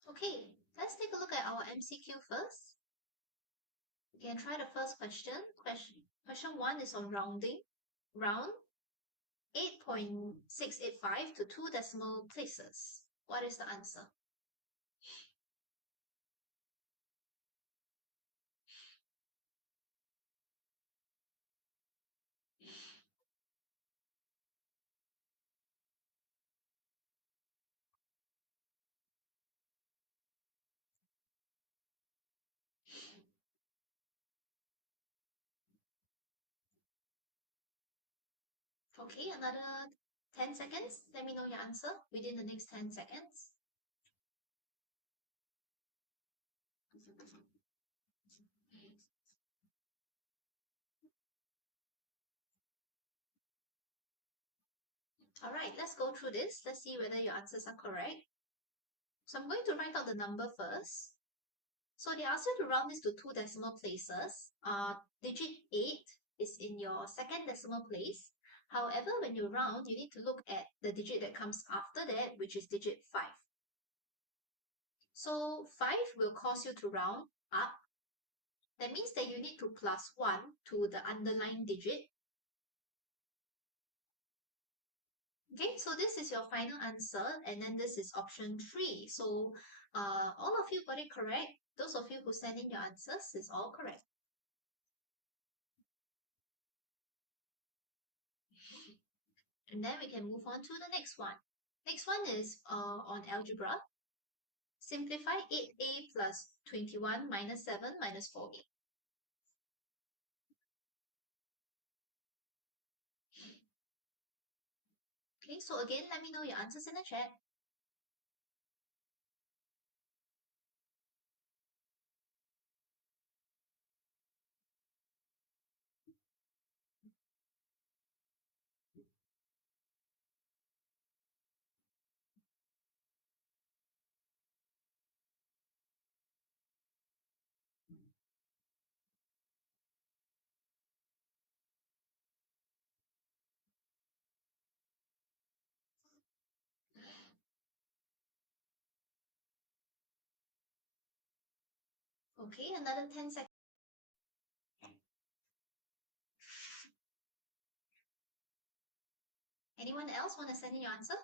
Okay, let's take a look at our MCQ first. You can try the first question. Question 1 is on rounding. Round 8.685 to 2 decimal places. What is the answer? Okay, another 10 seconds. Let me know your answer within the next 10 seconds. All right, let's go through this. Let's see whether your answers are correct. So I'm going to write out the number first. So they ask you to round this to 2 decimal places. Digit 8 is in your second decimal place. However, when you round, you need to look at the digit that comes after that, which is digit 5. So 5 will cause you to round up. That means that you need to plus 1 to the underlying digit. Okay, so this is your final answer, and then this is option 3. So all of you got it correct. Those of you who send in your answers is all correct. And then we can move on to the next one. Next one is on algebra. Simplify 8a plus 21 minus 7 minus 4a. Okay, so again, let me know your answers in the chat. Okay, another 10 seconds. Anyone else want to send in your answer?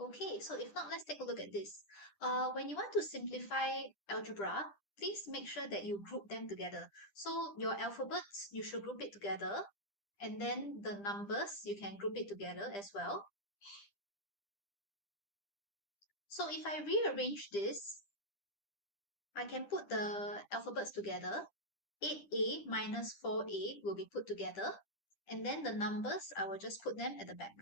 Okay, so if not, let's take a look at this. When you want to simplify algebra, please make sure that you group them together. So your alphabets, you should group it together. And then the numbers, you can group it together as well. So if I rearrange this, I can put the alphabets together. 8a minus 4a will be put together. And then the numbers, I will just put them at the back.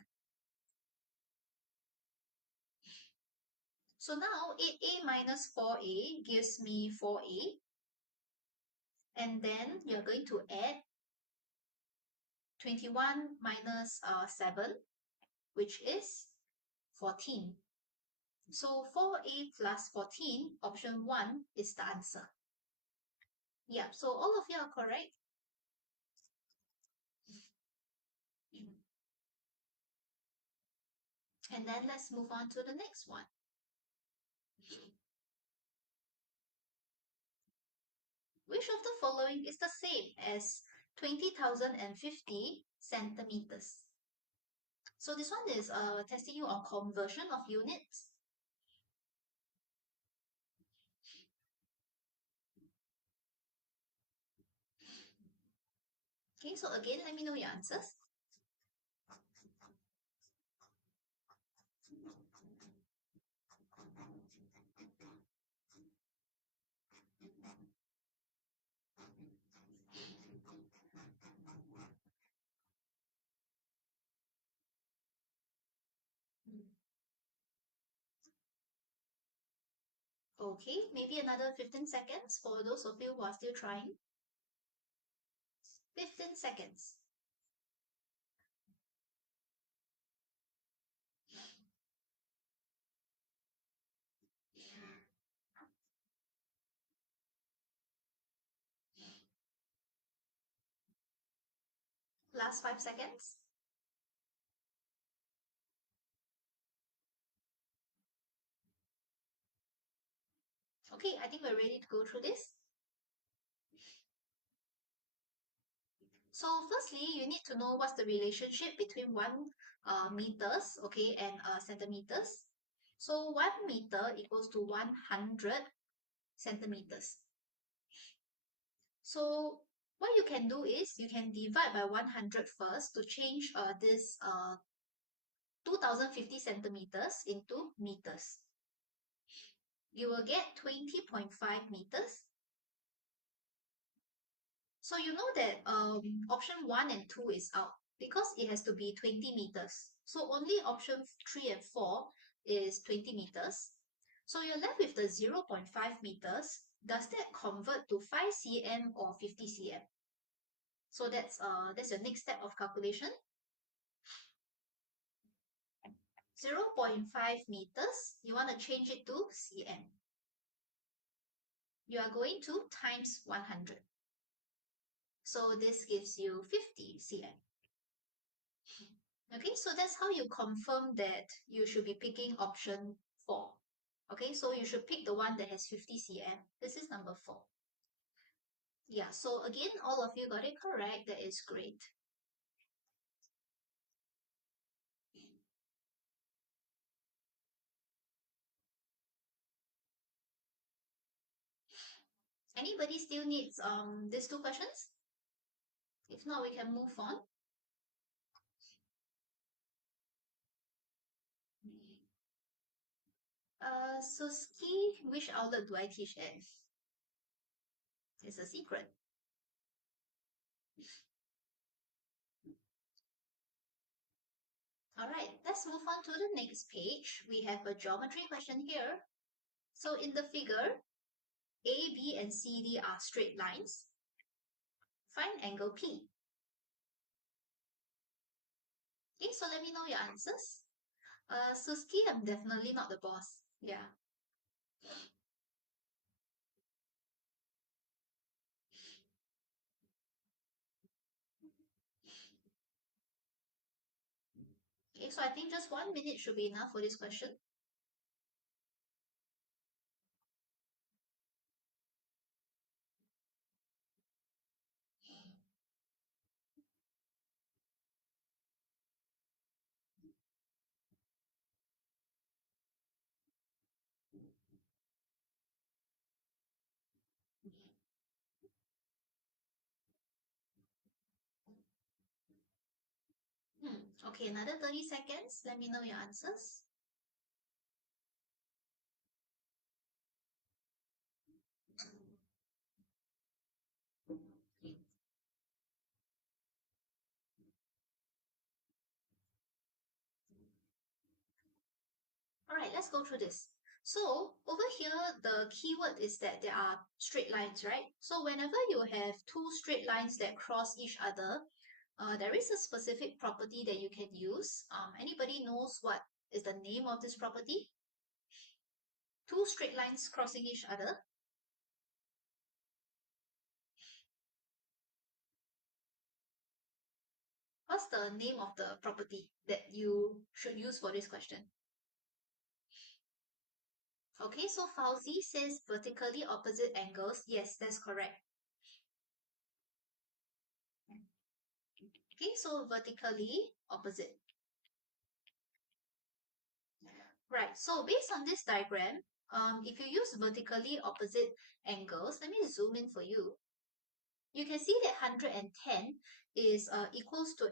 So now 8a minus 4a gives me 4a. And then you're going to add 21 minus 7, which is 14. So 4a plus 14, option 1 is the answer. Yeah, so all of you are correct. And then let's move on to the next one. Which of the following is the same as 20,050 centimeters? So this one is testing you on conversion of units. Okay, so again, let me know your answers. Okay, maybe another 15 seconds for those of you who are still trying. 15 seconds. Last 5 seconds. Okay, I think we're ready to go through this. So firstly, you need to know what's the relationship between 1 meters, okay, and centimeters. So 1 meter equals to 100 centimeters. So what you can do is you can divide by 100 first to change this 2050 centimeters into meters. You will get 20.5 meters. So you know that option 1 and 2 is out because it has to be 20 meters. So only option 3 and 4 is 20 meters. So you're left with the 0.5 meters. Does that convert to 5 cm or 50 cm? So that's your next step of calculation. 0.5 meters, you want to change it to cm. You are going to times 100. So this gives you 50 cm. Okay, so that's how you confirm that you should be picking option 4. Okay, so you should pick the one that has 50 cm. This is number 4. Yeah, so again, all of you got it correct. That is great. Anybody still needs these 2 questions? If not, we can move on. Suski, which outlet do I teach at? It's a secret. All right, let's move on to the next page. We have a geometry question here. So in the figure, A, B, and CD are straight lines. Find angle P. Okay, so let me know your answers. Suski, I'm definitely not the boss. Yeah. Okay, so I think just 1 minute should be enough for this question. Okay, another 30 seconds. Let me know your answers. All right, let's go through this. So over here, the keyword is that there are straight lines, right? So whenever you have 2 straight lines that cross each other, there is a specific property that you can use. Anybody knows what is the name of this property? 2 straight lines crossing each other. What's the name of the property that you should use for this question? Okay, so Fauzi says vertically opposite angles. Yes, that's correct. Okay, so vertically opposite. Right, so based on this diagram, if you use vertically opposite angles, let me zoom in for you. You can see that 110 is equals to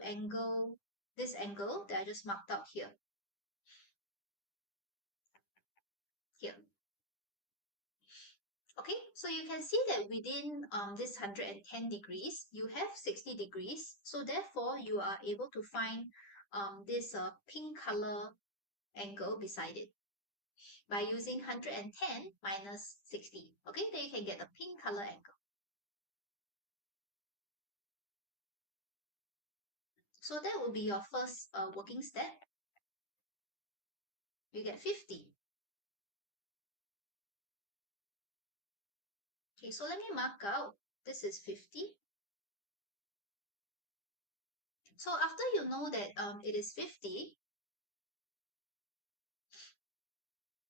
this angle that I just marked out here. Here. Okay, so you can see that within this 110 degrees, you have 60 degrees. So therefore, you are able to find this pink color angle beside it. by using 110 minus 60. Okay, then you can get the pink color angle. So that will be your first working step. You get 50. Okay, so let me mark out. This is 50. So after you know that it is 50,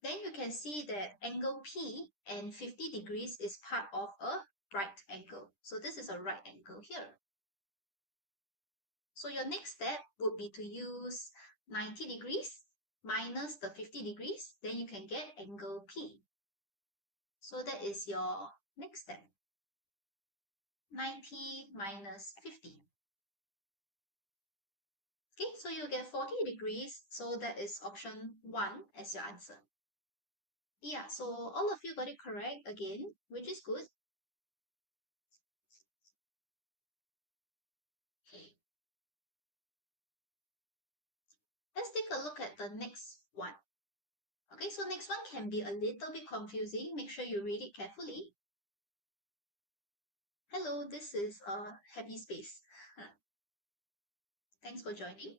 then you can see that angle P and 50 degrees is part of a right angle. So this is a right angle here. So your next step would be to use 90 degrees minus the 50 degrees. Then you can get angle P. So that is your next step. 90 minus 50. Okay, so you get 40 degrees. So that is option 1 as your answer. Yeah, so all of you got it correct again, which is good. Let's take a look at the next one. Okay, so next one can be a little bit confusing. Make sure you read it carefully. Hello, this is a happy space. Thanks for joining.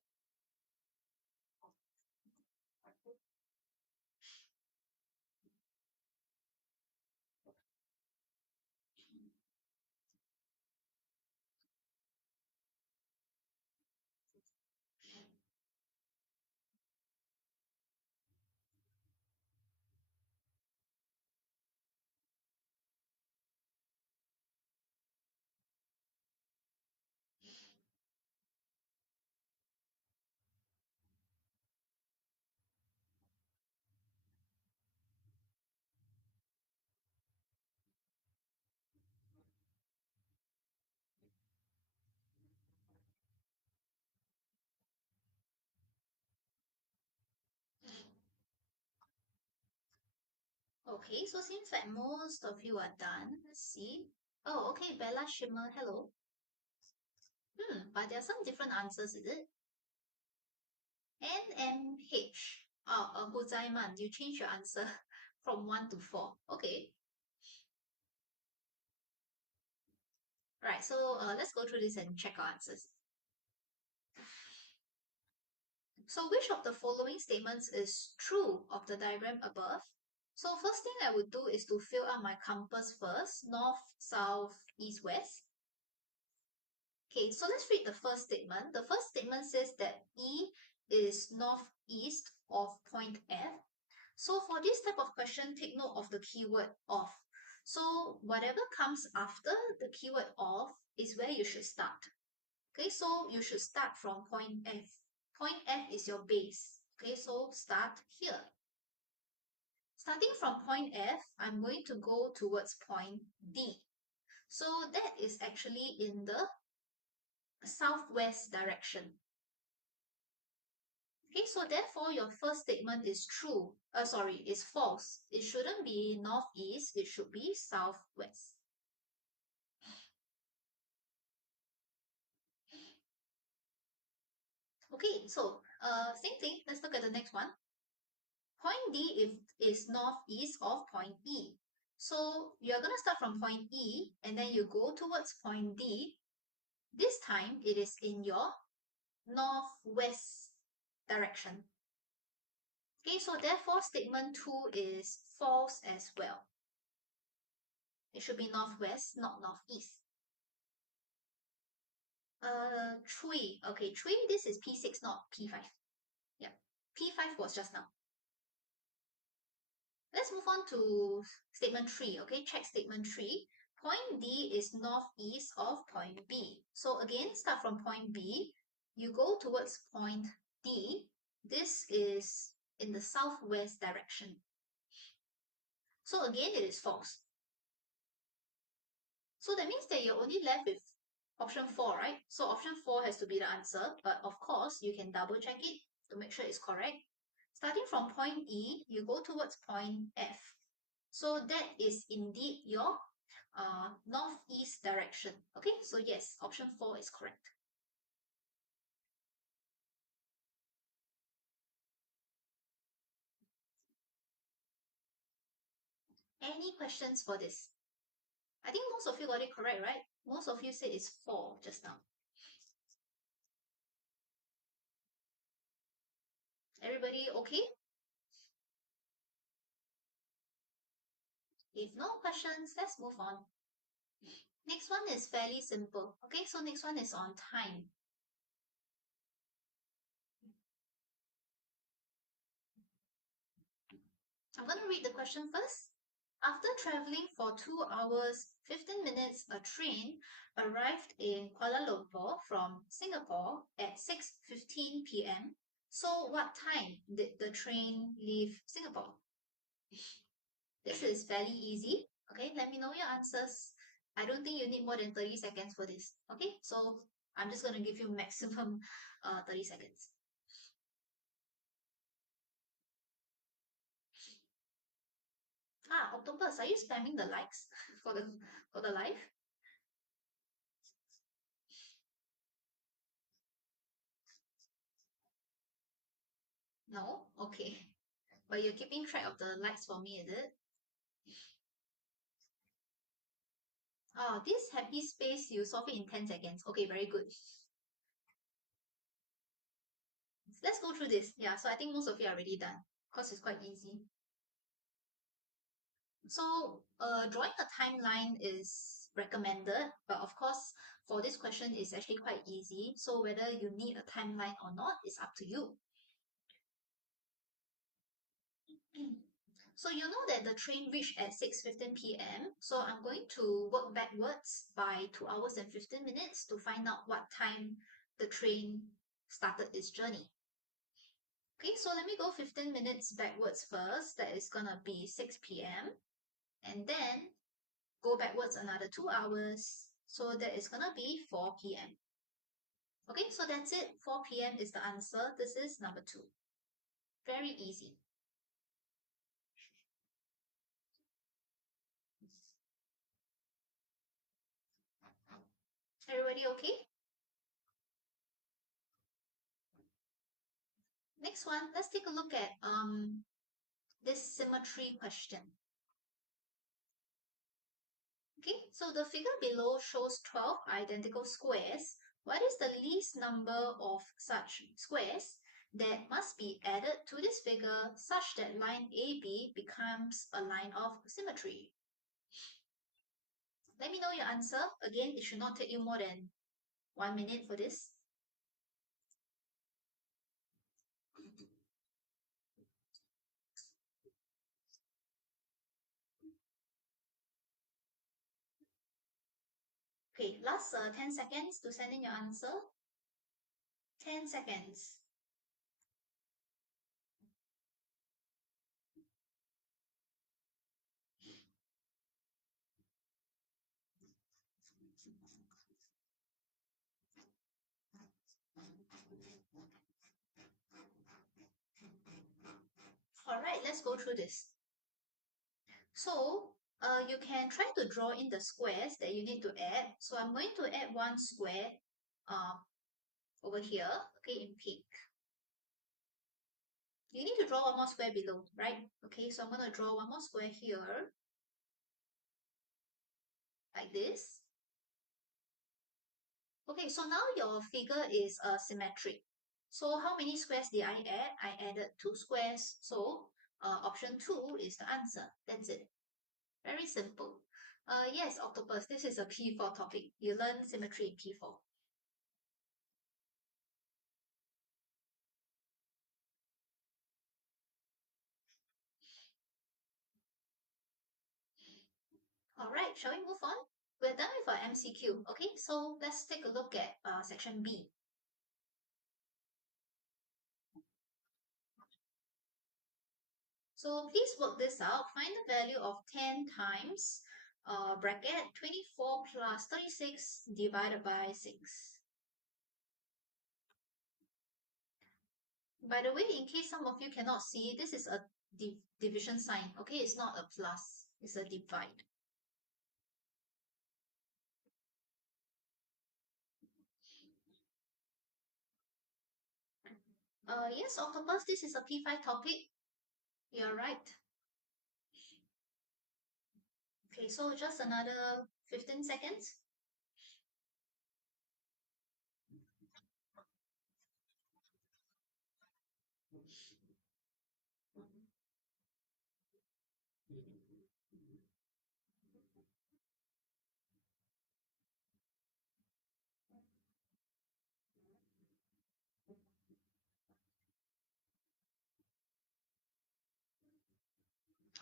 Okay, so seems like most of you are done. Let's see. Oh, okay, Bella Shimmer, hello. But there are some different answers, is it? NMH. Oh, Gozaiman, you changed your answer from 1 to 4. Okay. Right, so let's go through this and check our answers. So which of the following statements is true of the diagram above? So first thing I would do is to fill out my compass first, north, south, east, west. Okay, so let's read the first statement. The first statement says that E is northeast of point F. So for this type of question, take note of the keyword of. So whatever comes after the keyword of is where you should start. Okay, so you should start from point F. Point F is your base. Okay, so start here. Starting from point F, I'm going to go towards point D. So that is actually in the southwest direction. Okay, so therefore your first statement is true. Is false. It shouldn't be northeast, it should be southwest. Okay, so same thing. Let's look at the next one. Point D is northeast of point E. So you're going to start from point E and then you go towards point D. This time it is in your northwest direction. Okay, so therefore statement 2 is false as well. It should be northwest, not northeast. 3. Okay, 3, this is P6, not P5. Yeah, P5 was just now. Let's move on to statement 3. Okay, check statement 3. Point D is northeast of point B. So again, start from point B. You go towards point D. This is in the southwest direction. So again, it is false. So that means that you're only left with option 4, right? So option 4 has to be the answer. But of course, you can double check it to make sure it's correct. Starting from point E, you go towards point F. So that is indeed your northeast direction. Okay, so yes, option 4 is correct. Any questions for this? I think most of you got it correct, right? Most of you said it's 4 just now. Everybody okay? If no questions, let's move on. Next one is fairly simple. Okay, so next one is on time. I'm going to read the question first. After traveling for 2 hours, 15 minutes, a train arrived in Kuala Lumpur from Singapore at 6:15 p.m. So what time did the train leave Singapore? This is fairly easy. Okay, let me know your answers. I don't think you need more than 30 seconds for this. Okay, so I'm just going to give you maximum 30 seconds. Ah, Octopus, are you spamming the likes for the live? No? Okay. But you're keeping track of the likes for me, is it? Oh, this happy space, you solve it in 10 seconds. Okay, very good. Let's go through this. Yeah, so I think most of you are already done because it's quite easy. So, drawing a timeline is recommended, but of course, for this question, it's actually quite easy. So, whether you need a timeline or not is up to you. So, you know that the train reached at 6:15 p.m. So, I'm going to work backwards by 2 hours and 15 minutes to find out what time the train started its journey. Okay, so let me go 15 minutes backwards first. That is gonna be 6 p.m. And then go backwards another 2 hours. So that is gonna be 4 p.m. Okay, so that's it. 4 p.m. is the answer. This is number 2. Very easy. Everybody okay? Next one, let's take a look at this symmetry question. Okay, so the figure below shows 12 identical squares. What is the least number of such squares that must be added to this figure such that line AB becomes a line of symmetry? Let me know your answer. Again, it should not take you more than 1 minute for this. Okay, last 10 seconds to send in your answer. 10 seconds. All right, let's go through this. So you can try to draw in the squares that you need to add. So I'm going to add one square uh, over here, okay, in pink. You need to draw one more square below, right? Okay, so I'm going to draw one more square here, like this. Okay, so now your figure is symmetric. So how many squares did I add? I added 2 squares. So option 2 is the answer. That's it. Very simple. Yes, Octopus, this is a P4 topic. You learn symmetry in P4. All right, shall we move on? We're done with our MCQ. Okay, so let's take a look at section B. So please work this out. Find the value of 10 times bracket 24 plus 36 divided by 6. By the way, in case some of you cannot see, this is a division sign. Okay, it's not a plus, it's a divide. Yes, Octopus, this is a P5 topic. You're right. Okay, so just another 15 seconds.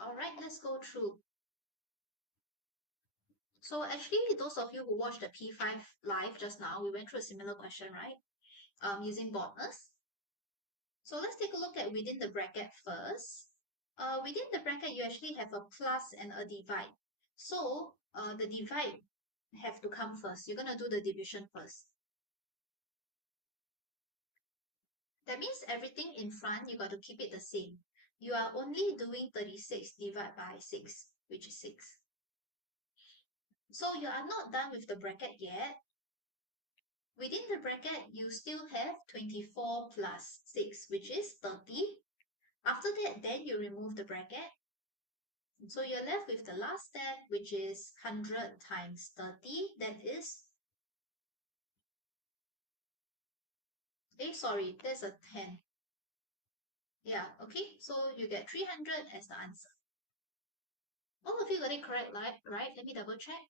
All right, let's go through. So actually, those of you who watched the P5 live just now, we went through a similar question, right? Using borders. So let's take a look at within the bracket first. Within the bracket, you actually have a plus and a divide. So the divide have to come first. You're going to do the division first. That means everything in front, you got to keep it the same. You are only doing 36 divided by 6, which is 6. So you are not done with the bracket yet. Within the bracket, you still have 24 plus 6, which is 30. After that, then you remove the bracket. So you're left with the last step, which is 100 times 30. That is, sorry, there's a 10. Yeah, okay. So you get 300 as the answer. All of you got it correct, right? Let me double check.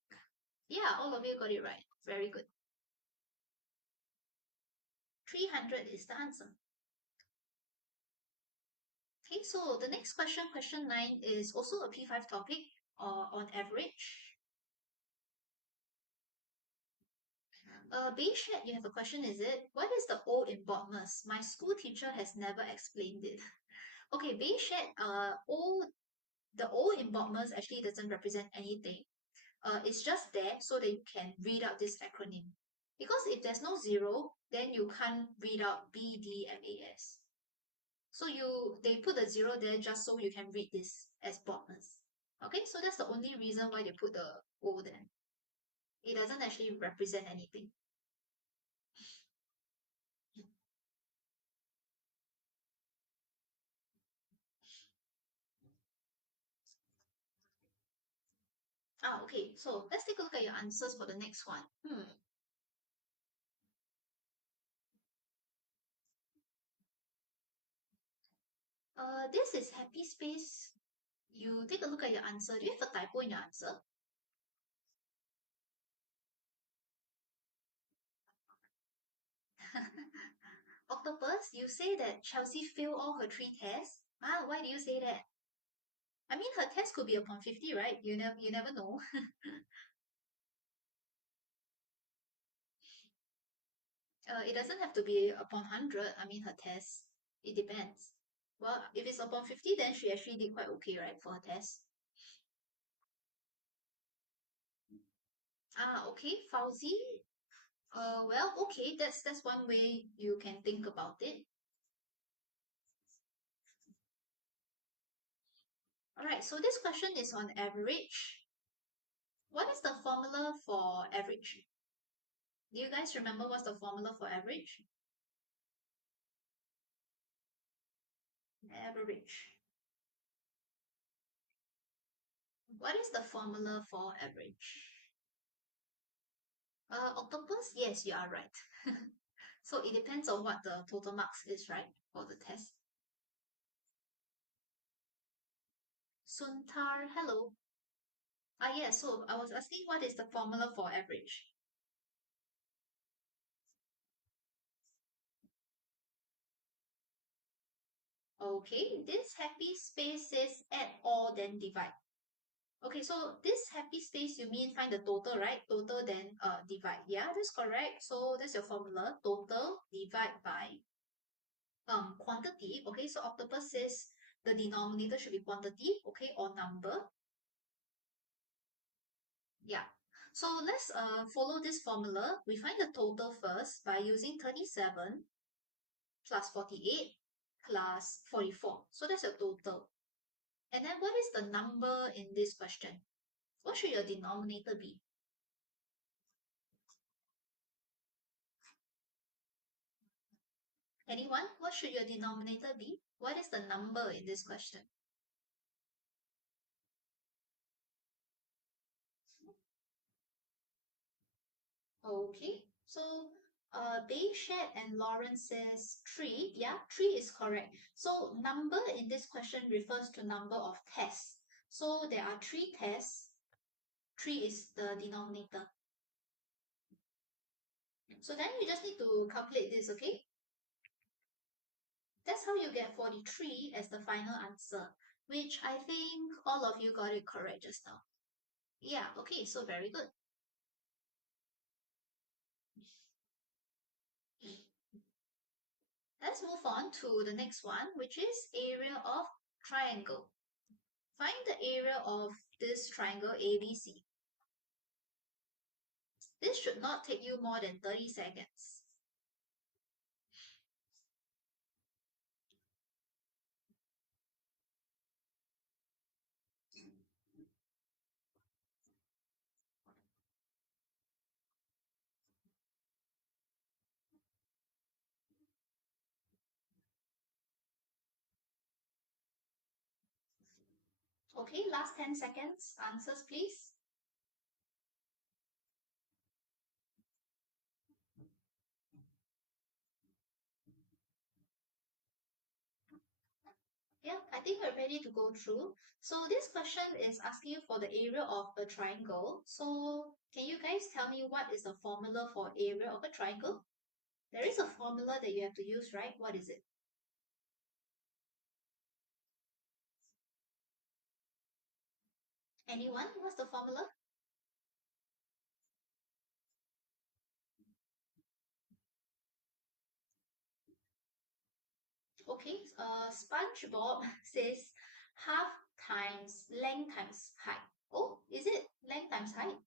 Yeah, all of you got it right. Very good. 300 is the answer. Okay, so the next question, question 9, is also a P5 topic on average. Beige, you have a question, is it? What is the O in Bodmer's? My school teacher has never explained it. Okay, beige, the O in Bodmer's actually doesn't represent anything. It's just there so that you can read out this acronym. Because if there's no zero, then you can't read out BDMAS. So they put the zero there just so you can read this as Bodmer's. Okay, so that's the only reason why they put the O there. It doesn't actually represent anything. Okay. So let's take a look at your answers for the next one. This is happy space. You take a look at your answer. Do you have a typo in your answer? Octopus, you say that Chelsea failed all her 3 tests. Why do you say that? I mean, her test could be upon 50, right? You never know. It doesn't have to be upon 100. I mean, her test. It depends. Well, if it's upon 50, then she actually did quite okay, right, for her test. Okay, Fauzi. Well, okay, that's one way you can think about it. All right, so this question is on average. What is the formula for average? Do you guys remember what's the formula for average? Average. What is the formula for average? Octopus? Yes, you are right. So it depends on what the total marks is, right, for the test. Suntar, hello. Yeah, so I was asking what is the formula for average? Okay, this happy space says add all then divide. Okay, so this happy space you mean find the total, right? Total then divide. Yeah, that's correct. So that's your formula. Total divide by quantity. Okay, so octopus says the denominator should be quantity, okay, or number. Yeah. So let's follow this formula. We find the total first by using 37 plus 48 plus 44. So that's your total. And then what is the number in this question? What should your denominator be? Anyone? What should your denominator be? What is the number in this question? Okay, so Bayshed and Lawrence says 3. Yeah, 3 is correct. So number in this question refers to number of tests. So there are 3 tests. 3 is the denominator. So then you just need to calculate this, okay? That's how you get 43 as the final answer, which I think all of you got it correct just now. Yeah, okay, so very good. Let's move on to the next one, which is area of triangle. Find the area of this triangle ABC. This should not take you more than 30 seconds. Okay, last 10 seconds. Answers, please. Yeah, I think we're ready to go through. So this question is asking you for the area of a triangle. So can you guys tell me what is the formula for area of a triangle? There is a formula that you have to use, right? What is it? Anyone? What's the formula? Okay, SpongeBob says half times length times height. Oh, is it length times height?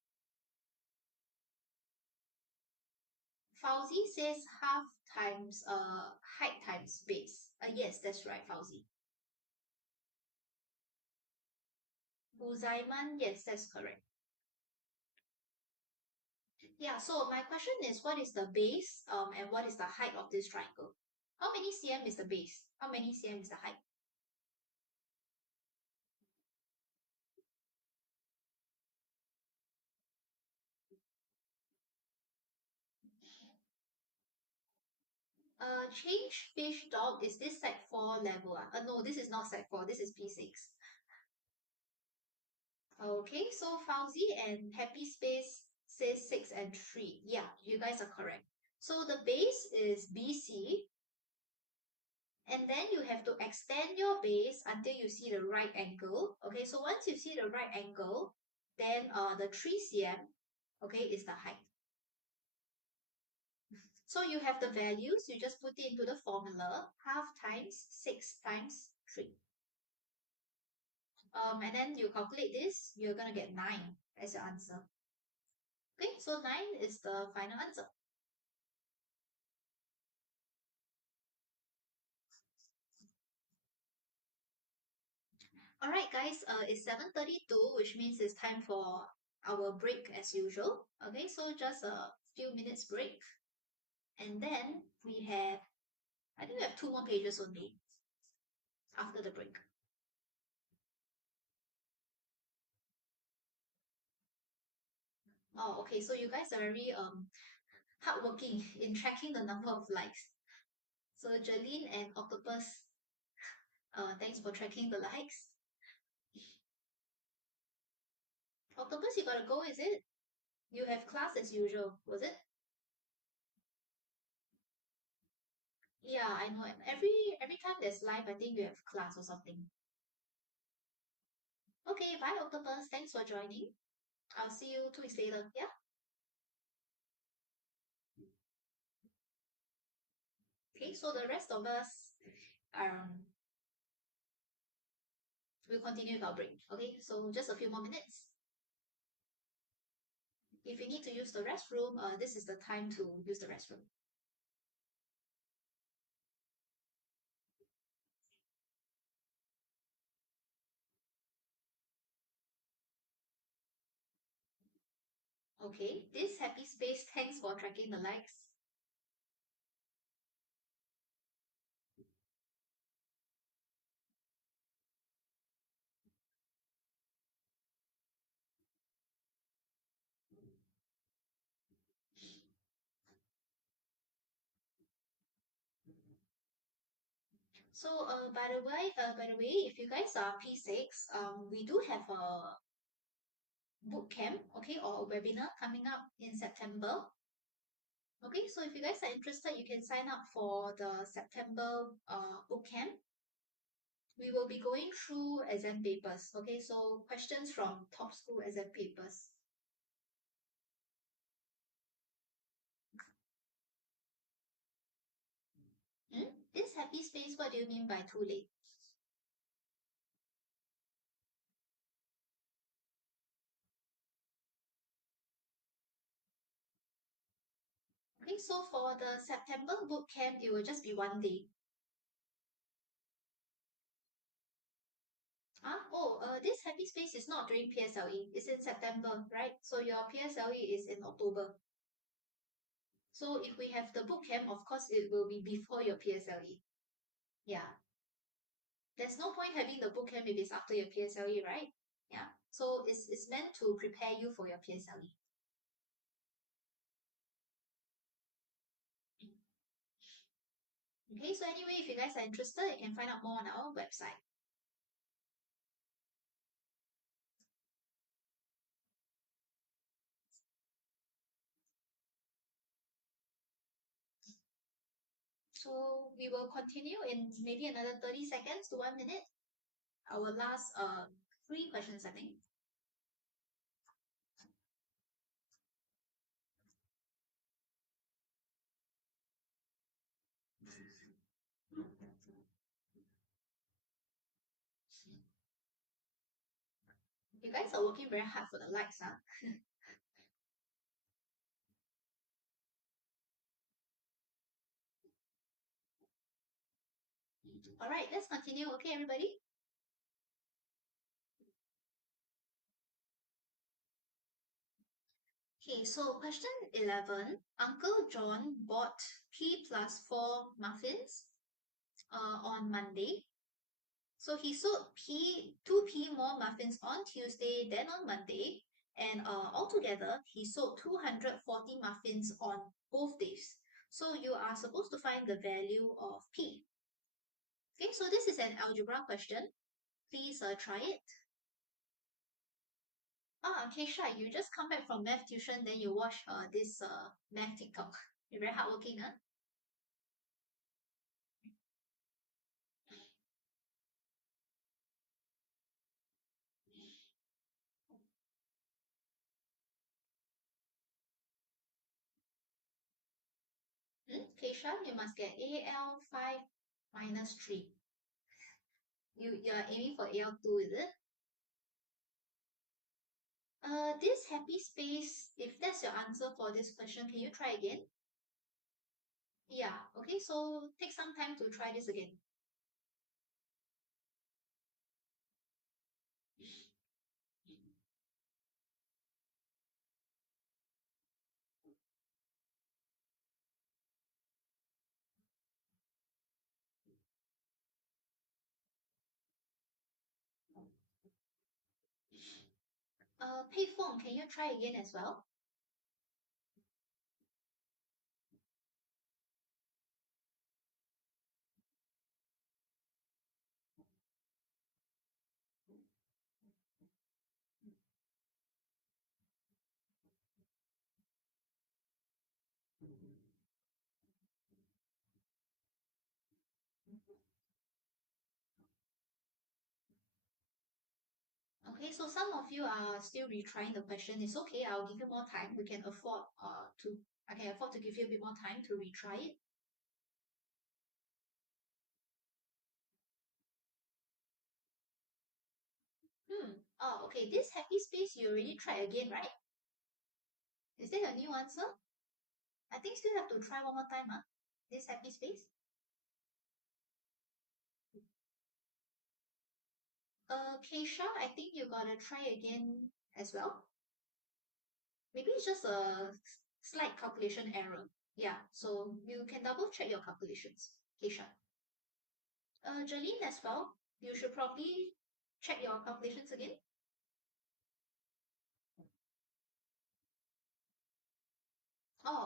Fauzi says half times height times base. Yes, that's right, Fauzi. Buzaiman, yes, that's correct. Yeah, so my question is what is the base and what is the height of this triangle? How many cm is the base? How many cm is the height? Change fish dog, is this Sec 4 level? No, this is not Sec 4, this is P6. Okay, so Fauzi and Happy Space says 6 and 3. Yeah, you guys are correct. So the base is BC, and then you have to extend your base until you see the right angle. Okay, so once you see the right angle, then the 3 cm, okay, is the height. So you have the values, you just put it into the formula, half times 6 times 3. And then you calculate this, you're gonna get 9 as your answer. Okay, so 9 is the final answer. Alright guys, it's 7:32, which means it's time for our break as usual. Okay, so just a few minutes break. And then we have, I think we have 2 more pages only after the break. Oh, okay, so you guys are very hardworking in tracking the number of likes. So Jeline and Octopus, thanks for tracking the likes. Octopus, you gotta go, is it? You have class as usual, was it? Yeah, I know. Every time there's live, I think you have class or something. Okay, bye Octopus. Thanks for joining. I'll see you 2 weeks later. Yeah. Okay, so the rest of us um will continue with our break. Okay, so just a few more minutes. If you need to use the restroom, this is the time to use the restroom. Okay, this happy space, thanks for tracking the likes. So, by the way, if you guys are P6, we do have a boot camp, okay, or a webinar coming up in September. Okay, so if you guys are interested, you can sign up for the September boot camp. We will be going through exam papers, okay, so questions from top school exam papers. This happy space, what do you mean by too late? Okay, so for the September boot camp, it will just be 1 day. This happy space is not during PSLE. It's in September, right? So your PSLE is in October. So if we have the boot camp, of course, it will be before your PSLE. Yeah. There's no point having the boot camp if it's after your PSLE, right? Yeah. So it's meant to prepare you for your PSLE. Okay, so anyway, if you guys are interested, you can find out more on our website. So we will continue in maybe another 30 seconds to 1 minute. Our last 3 questions, I think. You guys are working very hard for the likes, huh? All right, let's continue. Okay, everybody. Okay, so question 11. Uncle John bought P plus 4 muffins on Monday. So he sold 2P more muffins on Tuesday than on Monday. And altogether, he sold 240 muffins on both days. So you are supposed to find the value of P. Okay, so this is an algebra question. Please try it. Okay, sure. You just come back from math tuition, then you watch this math TikTok. You're very hardworking, huh? Keisha, you must get AL 5 minus 3. You're aiming for AL 2, is it? This happy space, if that's your answer for this question, can you try again? Yeah, okay, so take some time to try this again. Pei Feng, can you try again as well? Okay, so some of you are still retrying the question. It's okay, I'll give you more time. We can afford I can afford to give you a bit more time to retry it. Okay, this happy space you already tried again, right? Is there a new answer? I think still have to try one more time, huh? This happy space. Keisha, I think you gotta try again as well. Maybe it's just a slight calculation error. Yeah, so you can double check your calculations, Keisha. Jolene as well. You should probably check your calculations again.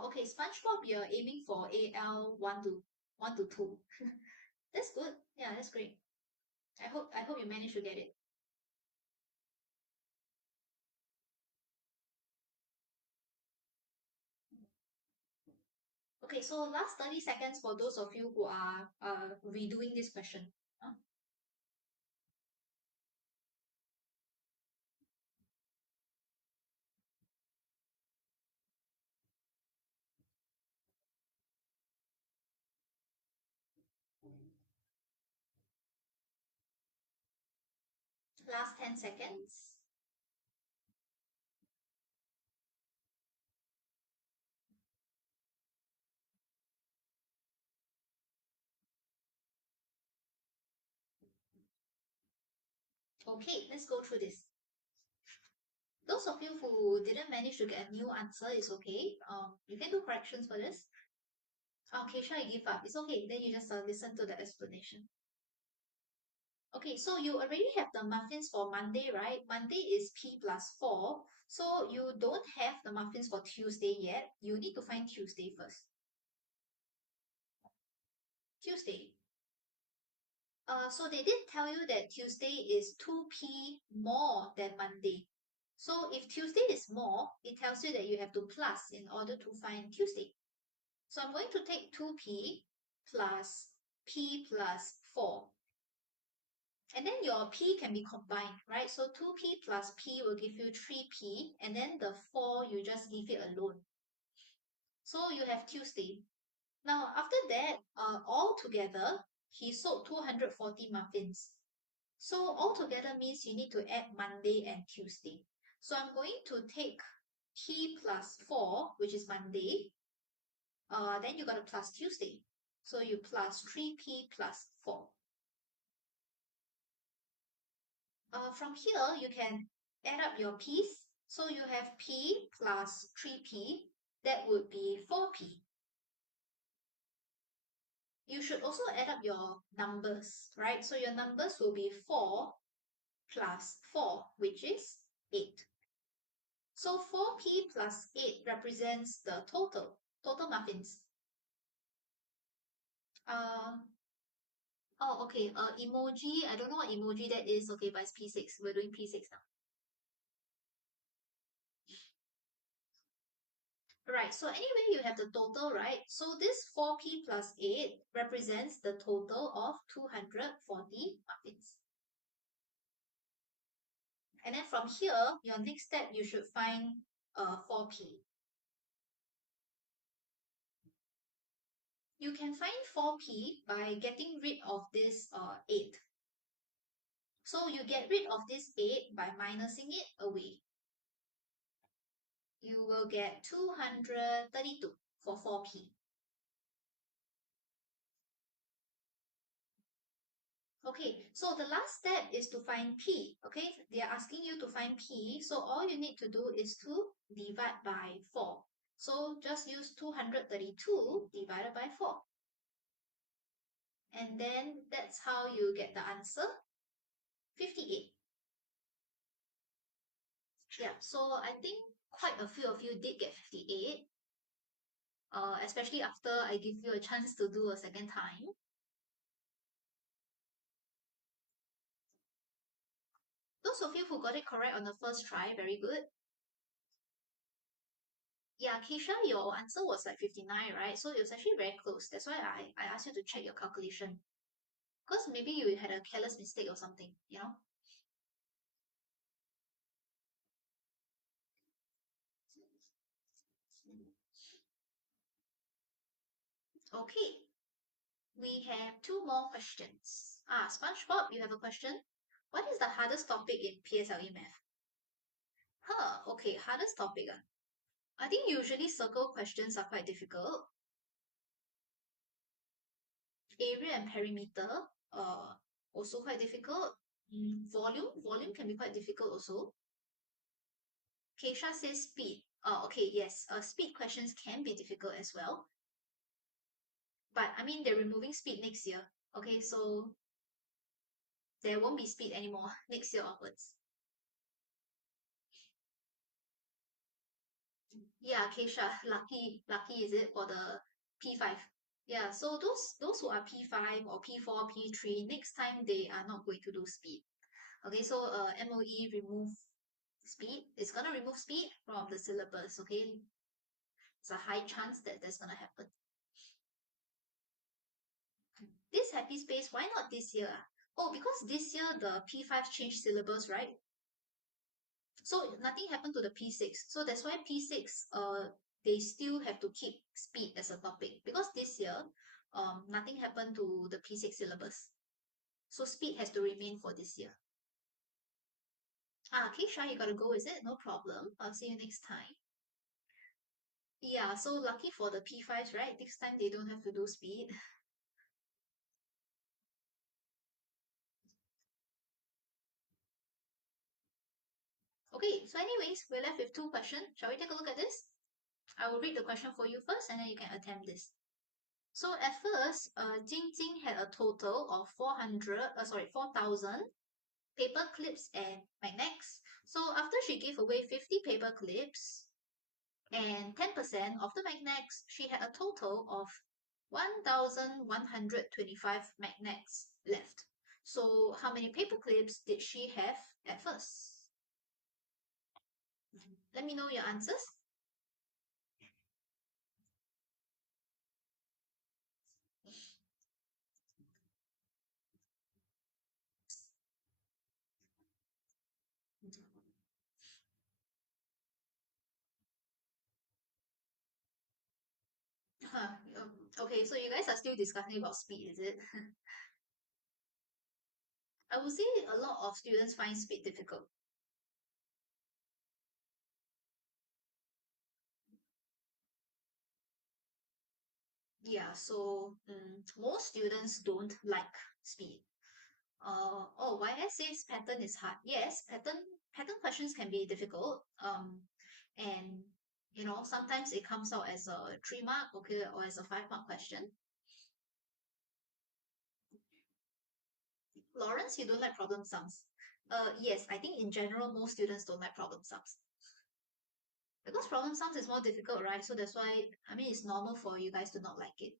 Okay. SpongeBob, you're aiming for AL 1 to 2. That's good. Yeah, that's great. I hope you manage to get it. Okay, so last 30 seconds for those of you who are redoing this question. Huh? Last 10 seconds. Okay, let's go through this. Those of you who didn't manage to get a new answer is okay. You can do corrections for this. Okay, shall I give up? It's okay. Then you just listen to the explanation. Okay, so you already have the muffins for Monday, right? Monday is P plus 4. So you don't have the muffins for Tuesday yet. You need to find Tuesday first. Tuesday. So they did tell you that Tuesday is 2p more than Monday. So if Tuesday is more, it tells you that you have to plus in order to find Tuesday. So I'm going to take 2p plus p plus 4. And then your p can be combined, right? So 2p plus p will give you 3p, and then the 4, you just leave it alone. So you have Tuesday. Now, after that, all together, he sold 240 muffins. So altogether means you need to add Monday and Tuesday. So I'm going to take P plus 4, which is Monday. Then you got to plus Tuesday. So you plus 3P plus 4. From here, you can add up your P's. So you have P plus 3P. That would be 4P. You should also add up your numbers, right? So your numbers will be 4 plus 4, which is 8. So 4p plus 8 represents the total muffins. Uh, oh, okay, emoji, I don't know what emoji that is, okay, but it's P6. We're doing P6 now. Right, so anyway, you have the total, right? So this 4p plus 8 represents the total of 240 muffins. And then from here, your next step, you should find 4p. You can find 4p by getting rid of this 8. So you get rid of this 8 by minusing it away. You will get 232 for 4p. Okay, so the last step is to find p. Okay, they are asking you to find p. So all you need to do is to divide by 4. So just use 232 divided by 4. And then that's how you get the answer, 58. Yeah, so I think quite a few of you did get 58. Especially after I give you a chance to do a second time. Those of you who got it correct on the first try, very good. Yeah, Keisha, your answer was like 59, right? So it was actually very close. That's why I asked you to check your calculation. Because maybe you had a careless mistake or something, you know? Okay, we have two more questions. SpongeBob, you have a question? What is the hardest topic in PSLE math? Huh, okay, hardest topic. I think usually circle questions are quite difficult. Area and perimeter, also quite difficult. Volume can be quite difficult also. Keisha says speed. Okay, yes, speed questions can be difficult as well. But I mean, they're removing speed next year. Okay, so there won't be speed anymore next year onwards. Yeah, Keisha, lucky is it for the P5? Yeah, so those who are P5 or P4, P3, next time they are not going to do speed. Okay, so MOE remove speed. It's gonna remove speed from the syllabus. Okay, it's a high chance that that's gonna happen. This happy space, why not this year? Oh, because this year the P5 changed syllabus, right? So nothing happened to the P6. So that's why P6, they still have to keep speed as a topic because this year, nothing happened to the P6 syllabus. So speed has to remain for this year. Ah, Keisha, you gotta go, is it? No problem. I'll see you next time. Yeah, so lucky for the P5s, right? Next time they don't have to do speed. Okay, so anyways, we're left with two questions. Shall we take a look at this? I will read the question for you first and then you can attempt this. So at first, Jing Jing had a total of 4,000 paper clips and magnets. So after she gave away 50 paper clips and 10% of the magnets, she had a total of 1,125 magnets left. So how many paper clips did she have at first? Let me know your answers. Huh, okay, so you guys are still discussing about speed, is it? I would say a lot of students find speed difficult. Yeah, so most students don't like speed. Oh, why I say pattern is hard. Yes, pattern questions can be difficult. And sometimes it comes out as a 3 mark, okay, or as a 5 mark question. Lawrence, you don't like problem sums. Yes, I think in general most students don't like problem sums because problem sums is more difficult, right? So that's why I mean it's normal for you guys to not like it.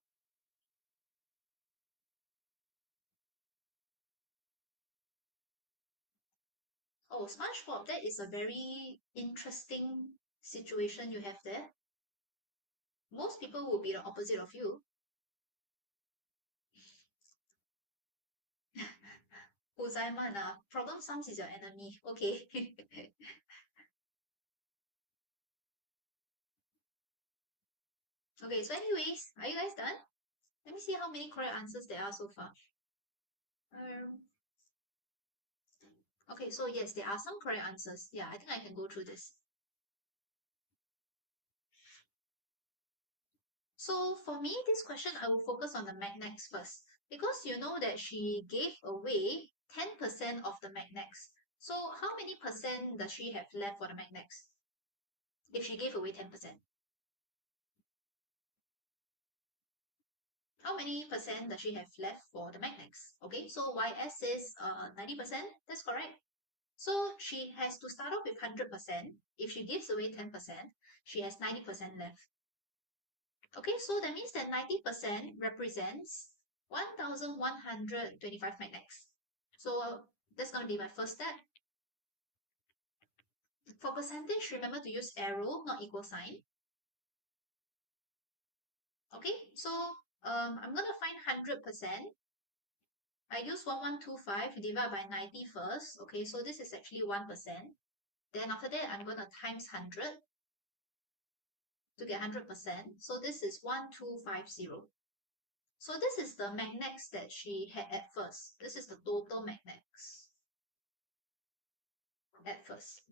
Oh, SpongeBob, that is a very interesting situation you have there. Most people would be the opposite of you. Uzaimana, problem sums is your enemy. Okay. Okay, so anyways, are you guys done? Let me see how many correct answers there are so far. Um, okay, so yes, there are some correct answers. Yeah, I think I can go through this. So for me, this question, I will focus on the magnets first because you know that she gave away 10% of the magnets. So how many percent does she have left for the magnets if she gave away 10%? How many percent does she have left for the magnets? Okay, so YS is 90%. That's correct. So she has to start off with 100%. If she gives away 10%, she has 90% left. Okay, so that means that 90% represents 1,125 magnets. So that's going to be my first step. For percentage, remember to use arrow, not equal sign. Okay, so I'm going to find 100%. I use 1125 divide by 90 first. Okay, so this is actually 1%. Then after that, I'm going to times 100 to get 100%. So this is 1250. So this is the magnets that she had at first. This is the total magnets at first.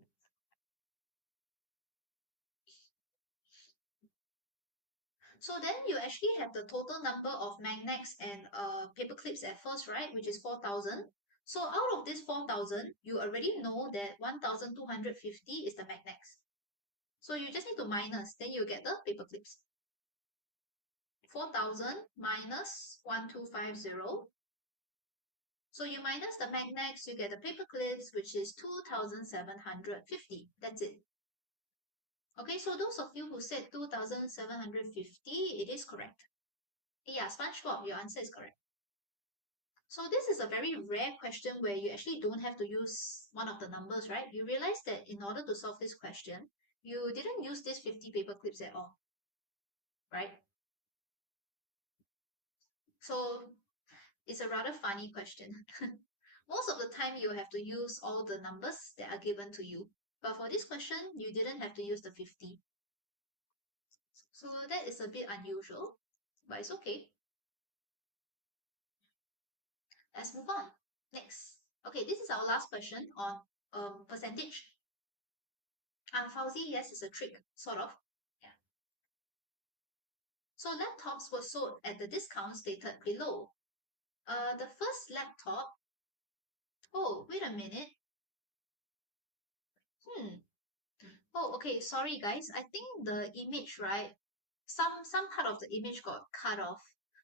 So then you actually have the total number of magnets and paper clips at first, right? Which is 4,000. So out of this 4,000, you already know that 1,250 is the magnets. So you just need to minus, then you get the paper clips. 4,000 minus 1250. So you minus the magnets, you get the paper clips, which is 2,750. That's it. Okay, so those of you who said 2,750, it is correct. Yeah, SpongeBob, your answer is correct. So this is a very rare question where you actually don't have to use one of the numbers, right? You realize that in order to solve this question, you didn't use these 50 paper clips at all, right? So it's a rather funny question. Most of the time, you have to use all the numbers that are given to you. But for this question, you didn't have to use the 50. So that is a bit unusual, but it's okay. Let's move on. Next. Okay, this is our last question on percentage. Fauzi, yes, it's a trick, sort of. Yeah. So laptops were sold at the discount stated below. The first laptop. Oh, wait a minute. Hmm. Oh, okay. Sorry, guys. I think the image, right? Some part of the image got cut off.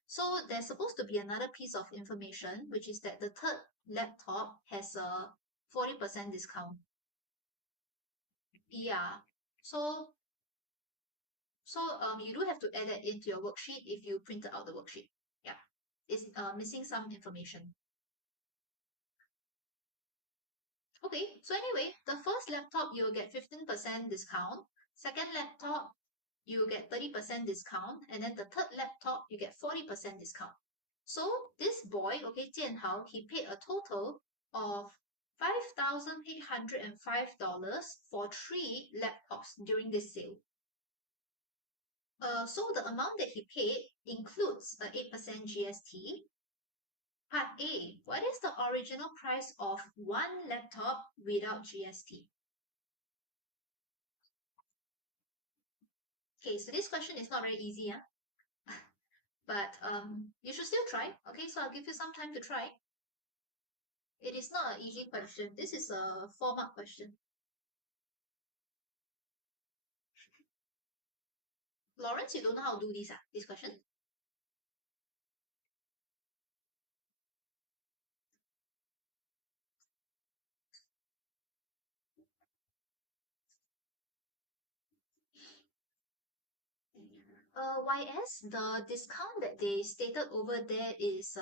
So there's supposed to be another piece of information, which is that the third laptop has a 40% discount. Yeah. So you do have to add that into your worksheet if you printed out the worksheet. Yeah. It's missing some information. Okay, so anyway, the first laptop you'll get 15% discount. Second laptop you get 30% discount, and then the third laptop you get 40% discount. So this boy, okay, Jianhao, he paid a total of $5,805 for three laptops during this sale. So the amount that he paid includes a 8% GST. Part A, what is the original price of one laptop without GST? Okay, so this question is not very easy, huh? But you should still try. Okay, so I'll give you some time to try. It is not an easy question. This is a 4-mark question. Lawrence, you don't know how to do this question? YS, the discount that they stated over there is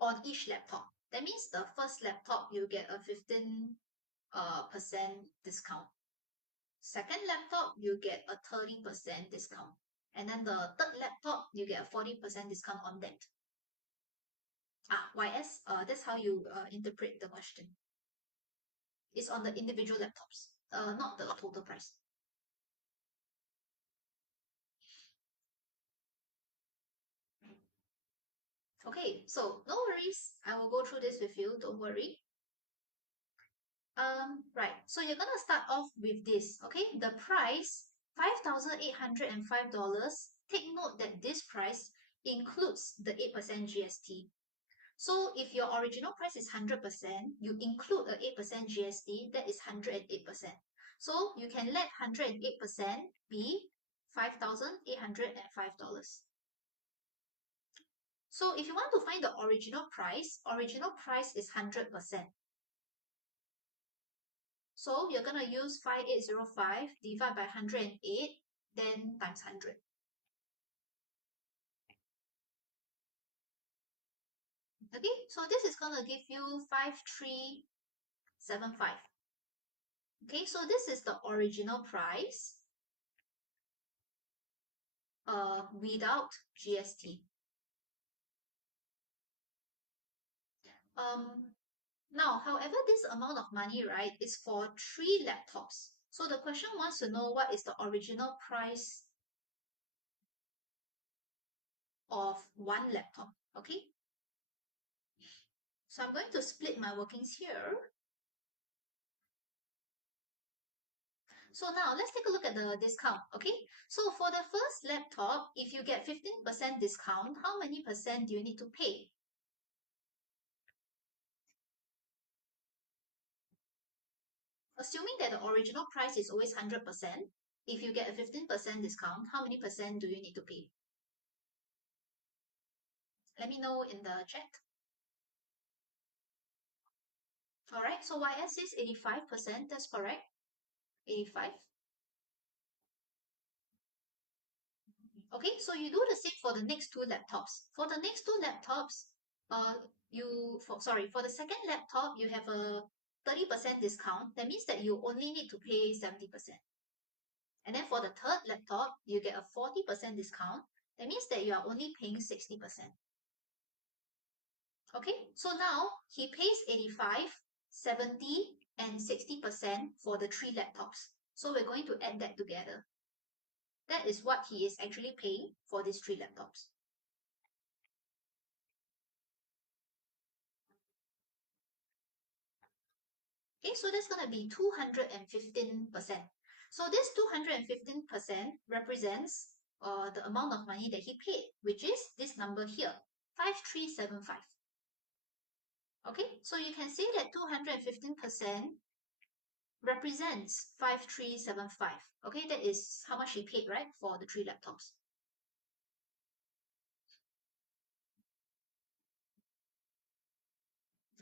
on each laptop. That means the first laptop you get a 15 percent discount. Second laptop you get a 30% discount. And then the third laptop you get a 40% discount on that. YS, that's how you interpret the question. It's on the individual laptops, not the total price. Okay, so no worries. I will go through this with you. Don't worry. Right. So you're gonna start off with this, okay? The price, $5,805. Take note that this price includes the 8% GST. So if your original price is 100%, you include a 8% GST, that is 108%. So you can let 108% be $5,805. So if you want to find the original price is 100%. So you're going to use 5805 divided by 108, then times 100. Okay, so this is going to give you 5375. Okay, so this is the original price without GST. Um, Now, however, this amount of money, right, is for three laptops. So the question wants to know what is the original price of one laptop, okay? So I'm going to split my workings here. So now let's take a look at the discount, okay? So for the first laptop, if you get 15% discount, how many percent do you need to pay? Assuming that the original price is always 100%, if you get a 15% discount, how many percent do you need to pay? Let me know in the chat. All right, so YS is 85%, that's correct. 85. Okay, so you do the same for the next two laptops. For the next two laptops, for the second laptop, you have a 30% discount. That means that you only need to pay 70%. And then for the third laptop, you get a 40% discount. That means that you are only paying 60%. Okay, so now he pays 85, 70, and 60% for the three laptops. So we're going to add that together. That is what he is actually paying for these three laptops. Okay, so that's going to be 215%. So this 215% represents the amount of money that he paid, which is this number here, 5375. Okay, so you can say that 215% represents 5375. Okay, that is how much he paid, right, for the three laptops.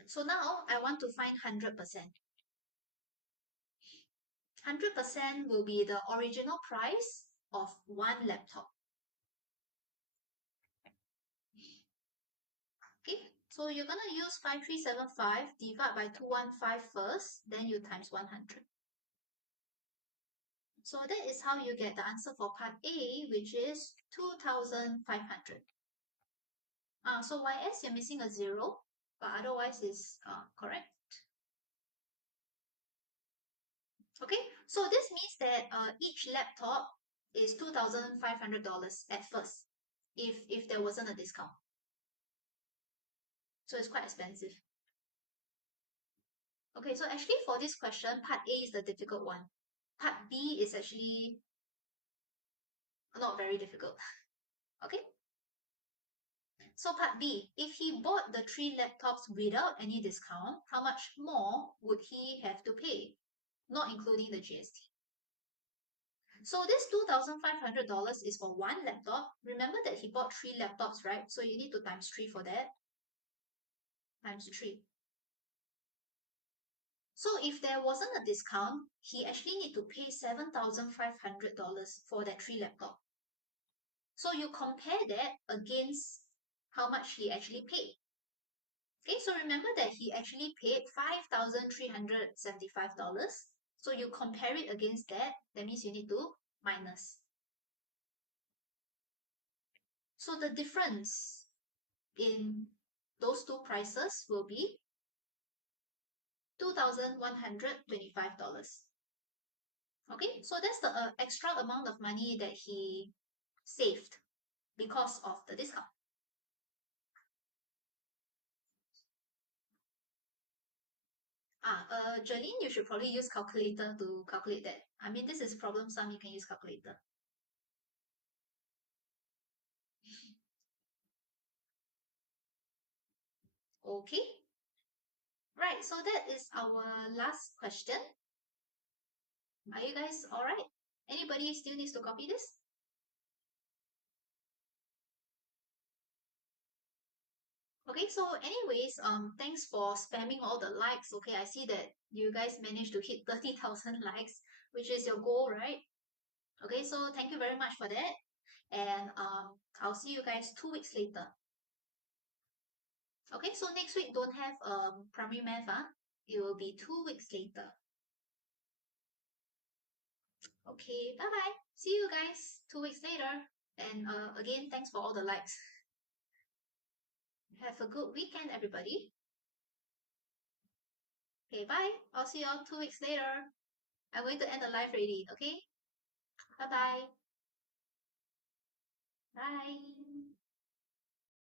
So now I want to find 100%. 100% will be the original price of one laptop. Okay, so you're going to use 5375 divide by 215 first, then you times 100. So that is how you get the answer for part A, which is 2500. So YS, you're missing a 0, but otherwise is correct. Okay, so this means that each laptop is $2,500 at first, if there wasn't a discount. So it's quite expensive. Okay, so actually for this question, part A is the difficult one. Part B is actually not very difficult. Okay, so part B, if he bought the three laptops without any discount, how much more would he have to pay, not including the GST? So this $2,500 is for one laptop. Remember that he bought three laptops, right? So you need to times 3 for that. Times 3. So if there wasn't a discount, he actually need to pay $7,500 for that three laptop. So you compare that against how much he actually paid. Okay, so remember that he actually paid $5,375. So you compare it against that, that means you need to minus. So the difference in those two prices will be $2,125. Okay, so that's the extra amount of money that he saved because of the discount. Jolene, you should probably use calculator to calculate that. I mean, this is problem sum, you can use calculator. Okay. Right, so that is our last question. Are you guys all right? Anybody still needs to copy this? Okay, so anyways, thanks for spamming all the likes. Okay, I see that you guys managed to hit 30,000 likes, which is your goal, right? Okay, so thank you very much for that. And I'll see you guys 2 weeks later. Okay, so next week don't have primary math, it will be 2 weeks later. Okay, bye bye. See you guys 2 weeks later. And again, thanks for all the likes. Have a good weekend, everybody. Okay, bye. I'll see you all 2 weeks later. I'm going to end the live already, okay? Bye bye. Bye.